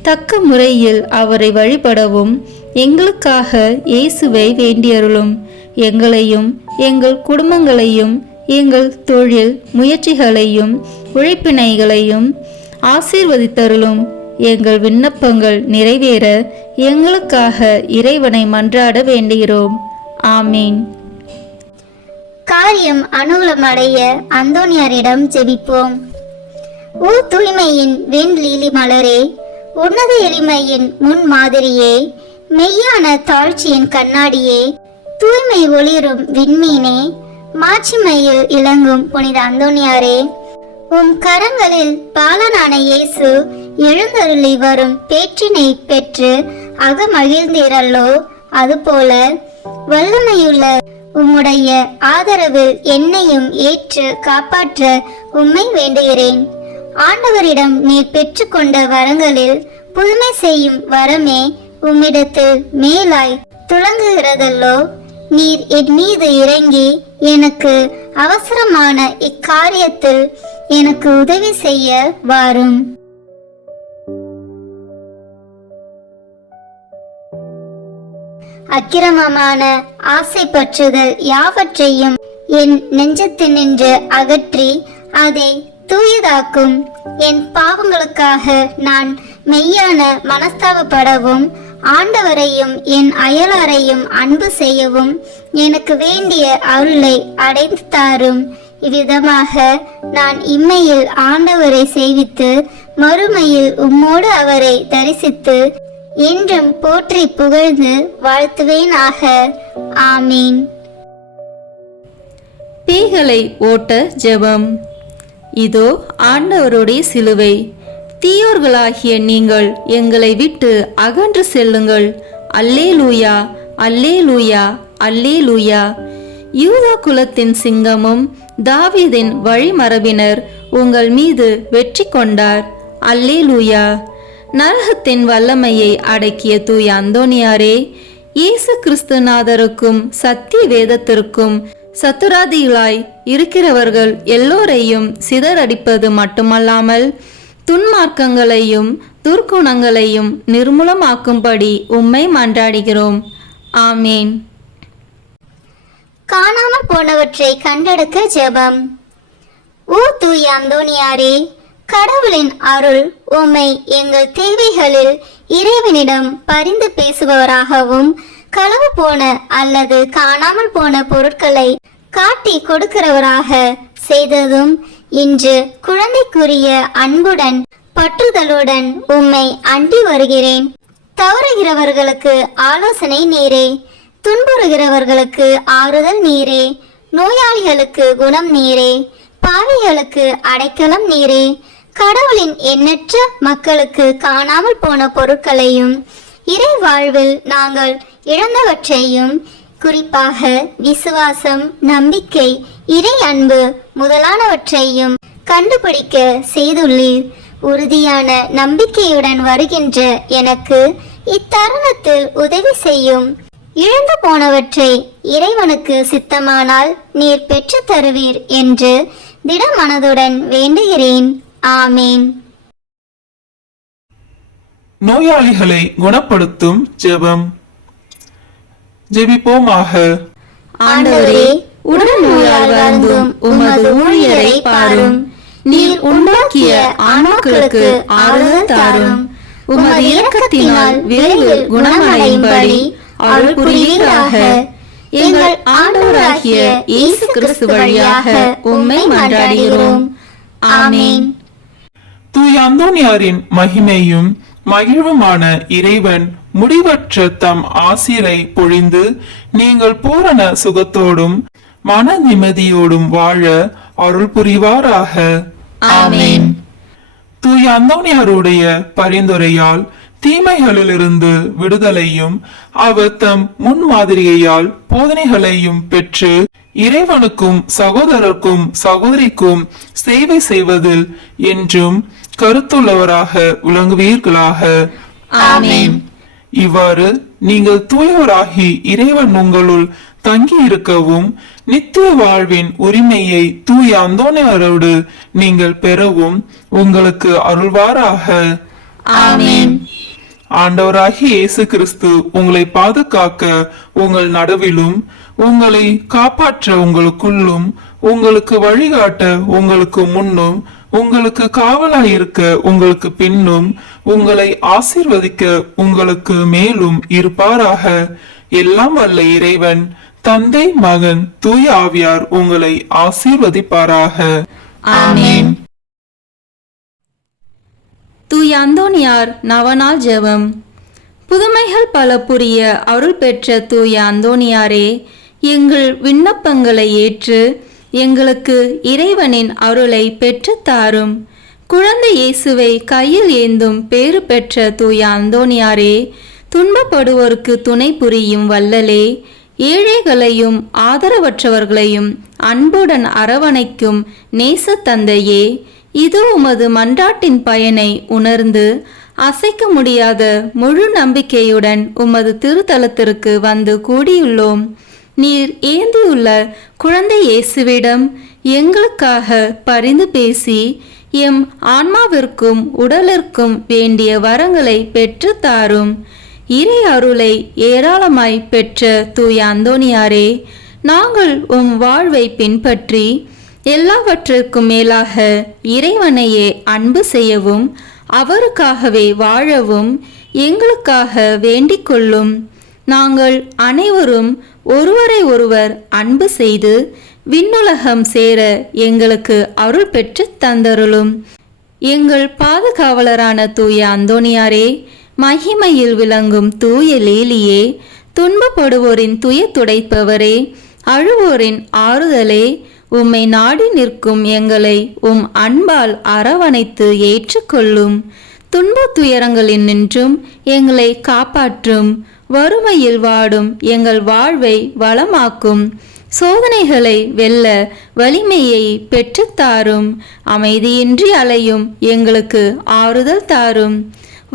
தக்க முறையில் அவரை வழிபடவும் எங்களுக்காக இயேசுவை வேண்டியருளும். எங்களையும் எங்கள் குடும்பங்களையும் எங்கள் தொழில் முயற்சிகளையும் உழைப்பினைகளையும் ஆசீர்வதித்தருளும். எங்கள் விண்ணப்பங்கள் நிறைவேற எங்களுக்காக இறைவனை மன்றாட வேண்டுகிறோம். ஆமீன். காரியம் அனுகூலமடைய அந்தோணியாரிடம் ஜெபிப்போம். ஓ தூய்மையின் வெண்லீலி மலரே, உன்னத எளிமையின் முன் மாதிரியே, மெய்யான தாழ்ச்சியின் கண்ணாடியே, தூய்மை ஒளிரும் விண்மீனே, மாட்சிமையில் இளங்கும் புனித அந்தோணியாரே, உம் கரங்களில் பாலனான இயேசு எழுந்தருளி வரும் பேற்றினை பெற்று அகமகிழ்ந்தீரல்லோ, அதுபோல வல்லமையுள்ள உம்முடைய ஆதரவில் என்னையும் ஏற்று காப்பாற்ற உம்மை வேண்டுகிறேன். ஆண்டவரிடம் நீர் பெற்றுக்கொண்ட வரங்களில் புதுமை செய்யும் வரமே உம்மிடத்தில் மேலாய் துளங்குகிறதல்லோ. நீர் என் மீது இறங்கி எனக்கு அவசரமான இக்காரியத்தில் எனக்கு உதவி செய்ய வாரும். அக்கிரமமான ஆசை பற்றுதல் யாவற்றையும் என் நெஞ்சத்தினின்று அகற்றி அதை தூயதாக்கும். என் பாவங்களுக்காக நான் மெய்யான மனஸ்தாபப்படவும் ஆண்டவரையும் என் அயலாரையும் அன்பு செய்யவும் எனக்கு வேண்டிய அருளை அடைந்து தாரும். இவ்விதமாக நான் இம்மையில் ஆண்டவரை சேவித்து மறுமையில் உம்மோடு அவரை தரிசித்து என்றும் போற்றி புகழ்ந்து வாழ்த்துவேனாக. ஆமீன். பேய்களை ஓட்ட ஜெபம். இதோ ஆண்டவருடைய சிலுவை. தீயோர்களாகிய நீங்கள் எங்களை விட்டு அகன்று செல்லுங்கள். அல்லேலூயா, அல்லேலூயா, அல்லேலூயா. யூதா குலத்தின் சிங்கமும் தாவீதின் வழிமரபினர் உங்கள் மீது வெற்றி கொண்டார். அல்லேலூயா. நரகத்தின் வல்லமையை அடக்கிய தூய அந்தோணியாரே, இயேசு கிறிஸ்துநாதருக்கும் சத்திய வேதத்திற்கும் சத்துராதிகளாய் இருக்கிறவர்கள் எல்லோரையும் சிதறடிப்பது மட்டுமல்லாமல் துன்மார்க்கங்களையும் துர்க்குணங்களையும் நிர்மூலமாக்கும்படி உம்மை மன்றாடுகிறோம். ஆமேன். காணாமல் போனவற்றை கண்டெடுக்க ஜெபம். ஓ தூய அந்தோணியாரே, கடவுளின் அருள் உம்மை எங்கள் தேவைகளில் இறைவனிடம் பரிந்து பேசுபவராகவும் களவு போன அல்லது காணாமல் போன பொருட்களை காட்டி கொடுக்கிறவராக செய்ததும் இன்று குழந்தைக்குரிய அன்புடன் பற்றுதலுடன் உம்மை அண்டி வருகிறேன். தவறுகிறவர்களுக்கு ஆலோசனை நீரே, துன்புறுகிறவர்களுக்கு ஆறுதல் நீரே, நோயாளிகளுக்கு குணம் நீரே, பாவிகளுக்கு அடைக்கலம் நீரே. கடவுளின் எண்ணற்ற மக்களுக்கு காணாமல் போன பொருட்களையும் இறை வாழ்வில் நாங்கள் இழந்தவற்றையும், குறிப்பாக விசுவாசம், நம்பிக்கை, இறை அன்பு முதலானவற்றையும் கண்டுபிடிக்க செய்துள்ளீர். உறுதியான நம்பிக்கையுடன் வருகின்ற எனக்கு இத்தருணத்தில் உதவி செய்யும். இழந்து போனவற்றை இறைவனுக்கு சித்தமானால் நீர் பெற்று தருவீர் என்று திடமனதுடன் வேண்டுகிறேன். ஆமேன். நோயாளிகளை குணப்படுத்தும் ஜெபம். ஜெபிப்போமாக. ஆண்டவரே, உடல் நோயால் வருந்தும் உமது ஊழியரை பாரும். நீர் உண்டாக்கிய ஆன்மாக்களுக்கு ஆறுதல் தாரும். உமது இரக்கத்தினால் விரைவில் குணமடையும்படி அருள் புரிவீராக. எங்கள் ஆண்டவராகிய இயேசு கிறிஸ்து வழியாக உம்மை மன்றாடுகிறோம். ஆமேன். தூய அந்தோணியாரின் மகிமையும் மகிழ்வுமான இறைவன் முடிவற்ற தம் ஆசிரை பொழிந்து நீங்கள் பூரண சுகத்தோடும் மன நிம்மதியோடும் வாழ அருள் புரிவாராக. ஆமேன். தூய அந்தோணியாருடைய பரிந்துரையால் தீமைகளிலிருந்து விடுதலையும் அவர் தம் முன்மாதிரியால் போதனைகளையும் பெற்று இறைவனுக்கும் சகோதரருக்கும் சகோதரிக்கும் சேவை செய்வதில் என்றும் கருத்துள்ளவராக விளங்குவீர்களாக. ஆமேன். இவ்வாறு நீங்கள் தூயவராகி இறைவன் உங்களுள் தங்கி இருக்கவும் நித்திய வாழ்வின் உரிமையை தூய அந்தோணியாரோடு நீங்கள் பெறவும் உங்களுக்கு அருள்வாராக. ஆமேன். ஆண்டவராகிய இயேசு கிறிஸ்து உங்களை பாதுகாக்க உங்கள் நடுவிலும் உங்களை காப்பாற்ற உங்களுக்குள்ளும் உங்களுக்கு வழிகாட்ட உங்களுக்கு முன்னும் உங்களுக்கு காவலாயிருக்க உங்களுக்கு பின்னும் உங்களை ஆசீர்வதிக்க உங்களுக்கு மேலும் இருப்பாராக. எல்லாம் வல்ல இறைவன் தந்தை, மகன், தூய ஆவியார் உங்களை ஆசீர்வதிப்பாராக. ஆமென். தூய அந்தோனியார் நவநாள் ஜெபம். புதுமைகள் பல புரிய அருள் பெற்ற தூய அந்தோனியாரே, எங்கள் விண்ணப்பங்களை ஏற்று எங்களுக்கு இறைவனின் அருளை பெற்றுத்தாரும். குழந்தை இயேசுவை கையில் ஏந்தும் பேறு பெற்ற தூய அந்தோனியாரே, துன்பப்படுவோருக்கு துணை புரியும் வல்லலே, ஏழைகளையும் ஆதரவற்றவர்களையும் அன்புடன் அரவணைக்கும் நேச தந்தையே, இது உமது மன்றாட்டின் பயனை உணர்ந்து அசைக்க முடியாத முழு நம்பிக்கையுடன் உமது திருத்தலத்திற்கு வந்து கூடியுள்ளோம். நீர் ஏந்தியுள்ள குழந்தை இயேசுவிடம் எங்களுக்காக பரிந்து பேசி எம் ஆன்மாவிற்கும் உடலிற்கும் வேண்டிய வரங்களை பெற்று தாரும். இறை அருளை ஏராளமாய் பெற்ற தூய அந்தோனியாரே, நாங்கள் உம் வாழ்வை பின்பற்றி எல்லாவற்றிற்கும் மேலாக இறைவனையே அன்பு செய்யவும் அவருக்காகவே வாழவும் எங்களுக்காக வேண்டிக் கொள்ளும். நாங்கள் அனைவரும் ஒருவரை ஒருவர் அன்பு செய்து விண்ணுலகம் சேர எங்களுக்கு அருள் பெற்று தந்தருளும். எங்கள் பாதுகாவலரான தூய அந்தோனியாரே, மகிமையில் விளங்கும் தூய லேலியே, துன்பப்படுவோரின் துய துடைப்பவரே, அழுவோரின் ஆறுதலே, உம்மை நாடி நிற்கும் எங்களை உம் அன்பால் அரவணைத்து ஏற்றுக்கொள்ளும். துன்பத் துயரங்களில் நின்றும் எங்களை காப்பாற்றும். வறுமையில் வாடும் எங்கள் வாழ்வை வளமாக்கும். சோதனைகளை வெல்ல வலிமையை பெற்றுத்தாரும். அமைதியின்றி அலையும் எங்களுக்கு ஆறுதல் தாரும்.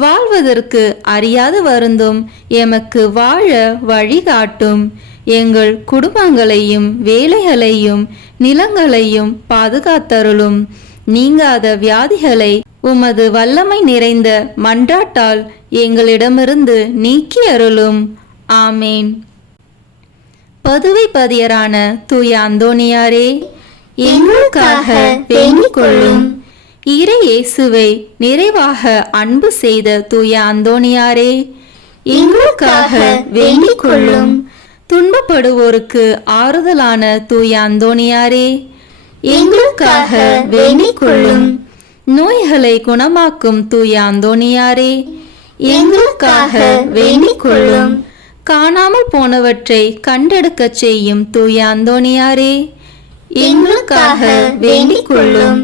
வாழ்வதற்கு அறியாது வருந்தும் எமக்கு வாழ வழிகாட்டும். எங்கள் குடும்பங்களையும் வேலைகளையும் நிலங்களையும் பாதுகாத்தருளும். நீங்காத வியாதிகளை உமது வல்லமை நிறைந்த மன்றாட்டால் எங்களிடமிருந்து நீக்கி அருளும். ஆமேன். பதுவை பதியரான தூய அந்தோனியாரே, எங்களுக்காக வேண்டிக் கொள்ளும். இறை இயேசுவை நிறைவாக அன்பு செய்த தூய அந்தோனியாரே, எங்களுக்காக வேண்டிக் கொள்ளும். துன்பப்படுவோருக்கு ஆறுதலான தூய அந்தோனியாரே, எங்களுக்காக வேண்டிக் கொள்ளும். நோய்களை குணமாக்கும் தூய அந்தோனியாரே, எங்களுக்காக வேண்டிக் கொள்ளும். காணாமல் போனவற்றை கண்டெடுக்கச் செய்யும் தூய அந்தோனியாரே, எங்களுக்காக வேண்டிக் கொள்ளும்.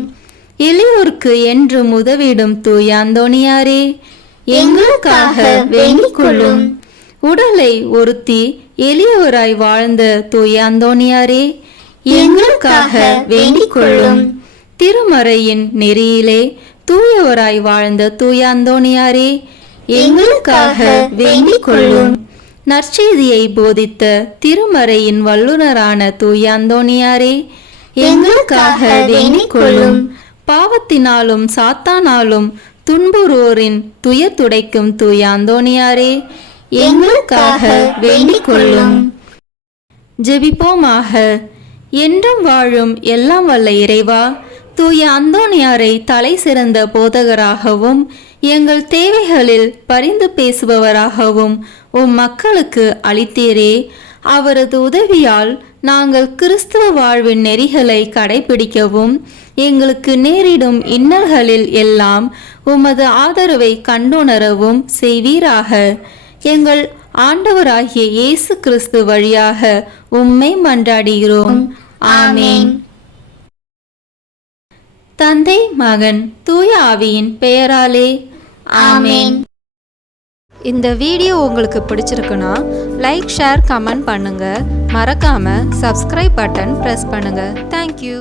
எளியோருக்கு என்றும் உதவிடும் தூய அந்தோனியாரே, எங்களுக்காக வேண்டிக் கொள்ளும். உடலை ஒருத்தி எளியோராய் வாழ்ந்த தூய அந்தோனியாரே, எங்களுக்காக வேண்டிக் கொள்ளும். திருமறையின் நெறியிலே தூயவராய் வாழ்ந்த தூய அந்தோனியாரே, எங்களுக்காக வேண்டிக் கொள்ளும். நற்செய்தியை போதித்த திருமறையின் வல்லுனரான தூய அந்தோனியாரே, எங்களுக்காக வேண்டிக் கொள்ளும். பாவத்தினாலும் சாத்தானாலும் துன்புறுவோரின் துயர் துடைக்கும் தூய அந்தோனியாரே, எங்களுக்காக வேண்டிக் கொள்ளும். ஜெபிப்போமாக. என்றும் வாழும் எல்லாம் வல்ல இறைவா, தூய அந்தோனியாரை தலை சிறந்த போதகராகவும் எங்கள் தேவைகளில் பரிந்து பேசுபவராகவும் உம் மக்களுக்கு அளித்தீரே. அவரது உதவியால் நாங்கள் கிறிஸ்துவ வாழ்வின் நெறிகளை கடைபிடிக்கவும் எங்களுக்கு நேரிடும் இன்னல்களில் எல்லாம் உமது ஆதரவை கண்டுணரவும் செய்வீராக. எங்கள் ஆண்டவராகிய இயேசு கிறிஸ்து வழியாக உம்மை மன்றாடுகிறோம். ஆமேன். தந்தை, மகன், தூய ஆவியின் பெயராலே ஆமேன். இந்த வீடியோ உங்களுக்கு பிடிச்சிருக்குன்னா லைக், ஷேர், கமெண்ட் பண்ணுங்க. மறக்காம சப்ஸ்கிரைப் பட்டன் பிரஸ் பண்ணுங்க. தேங்க்யூ.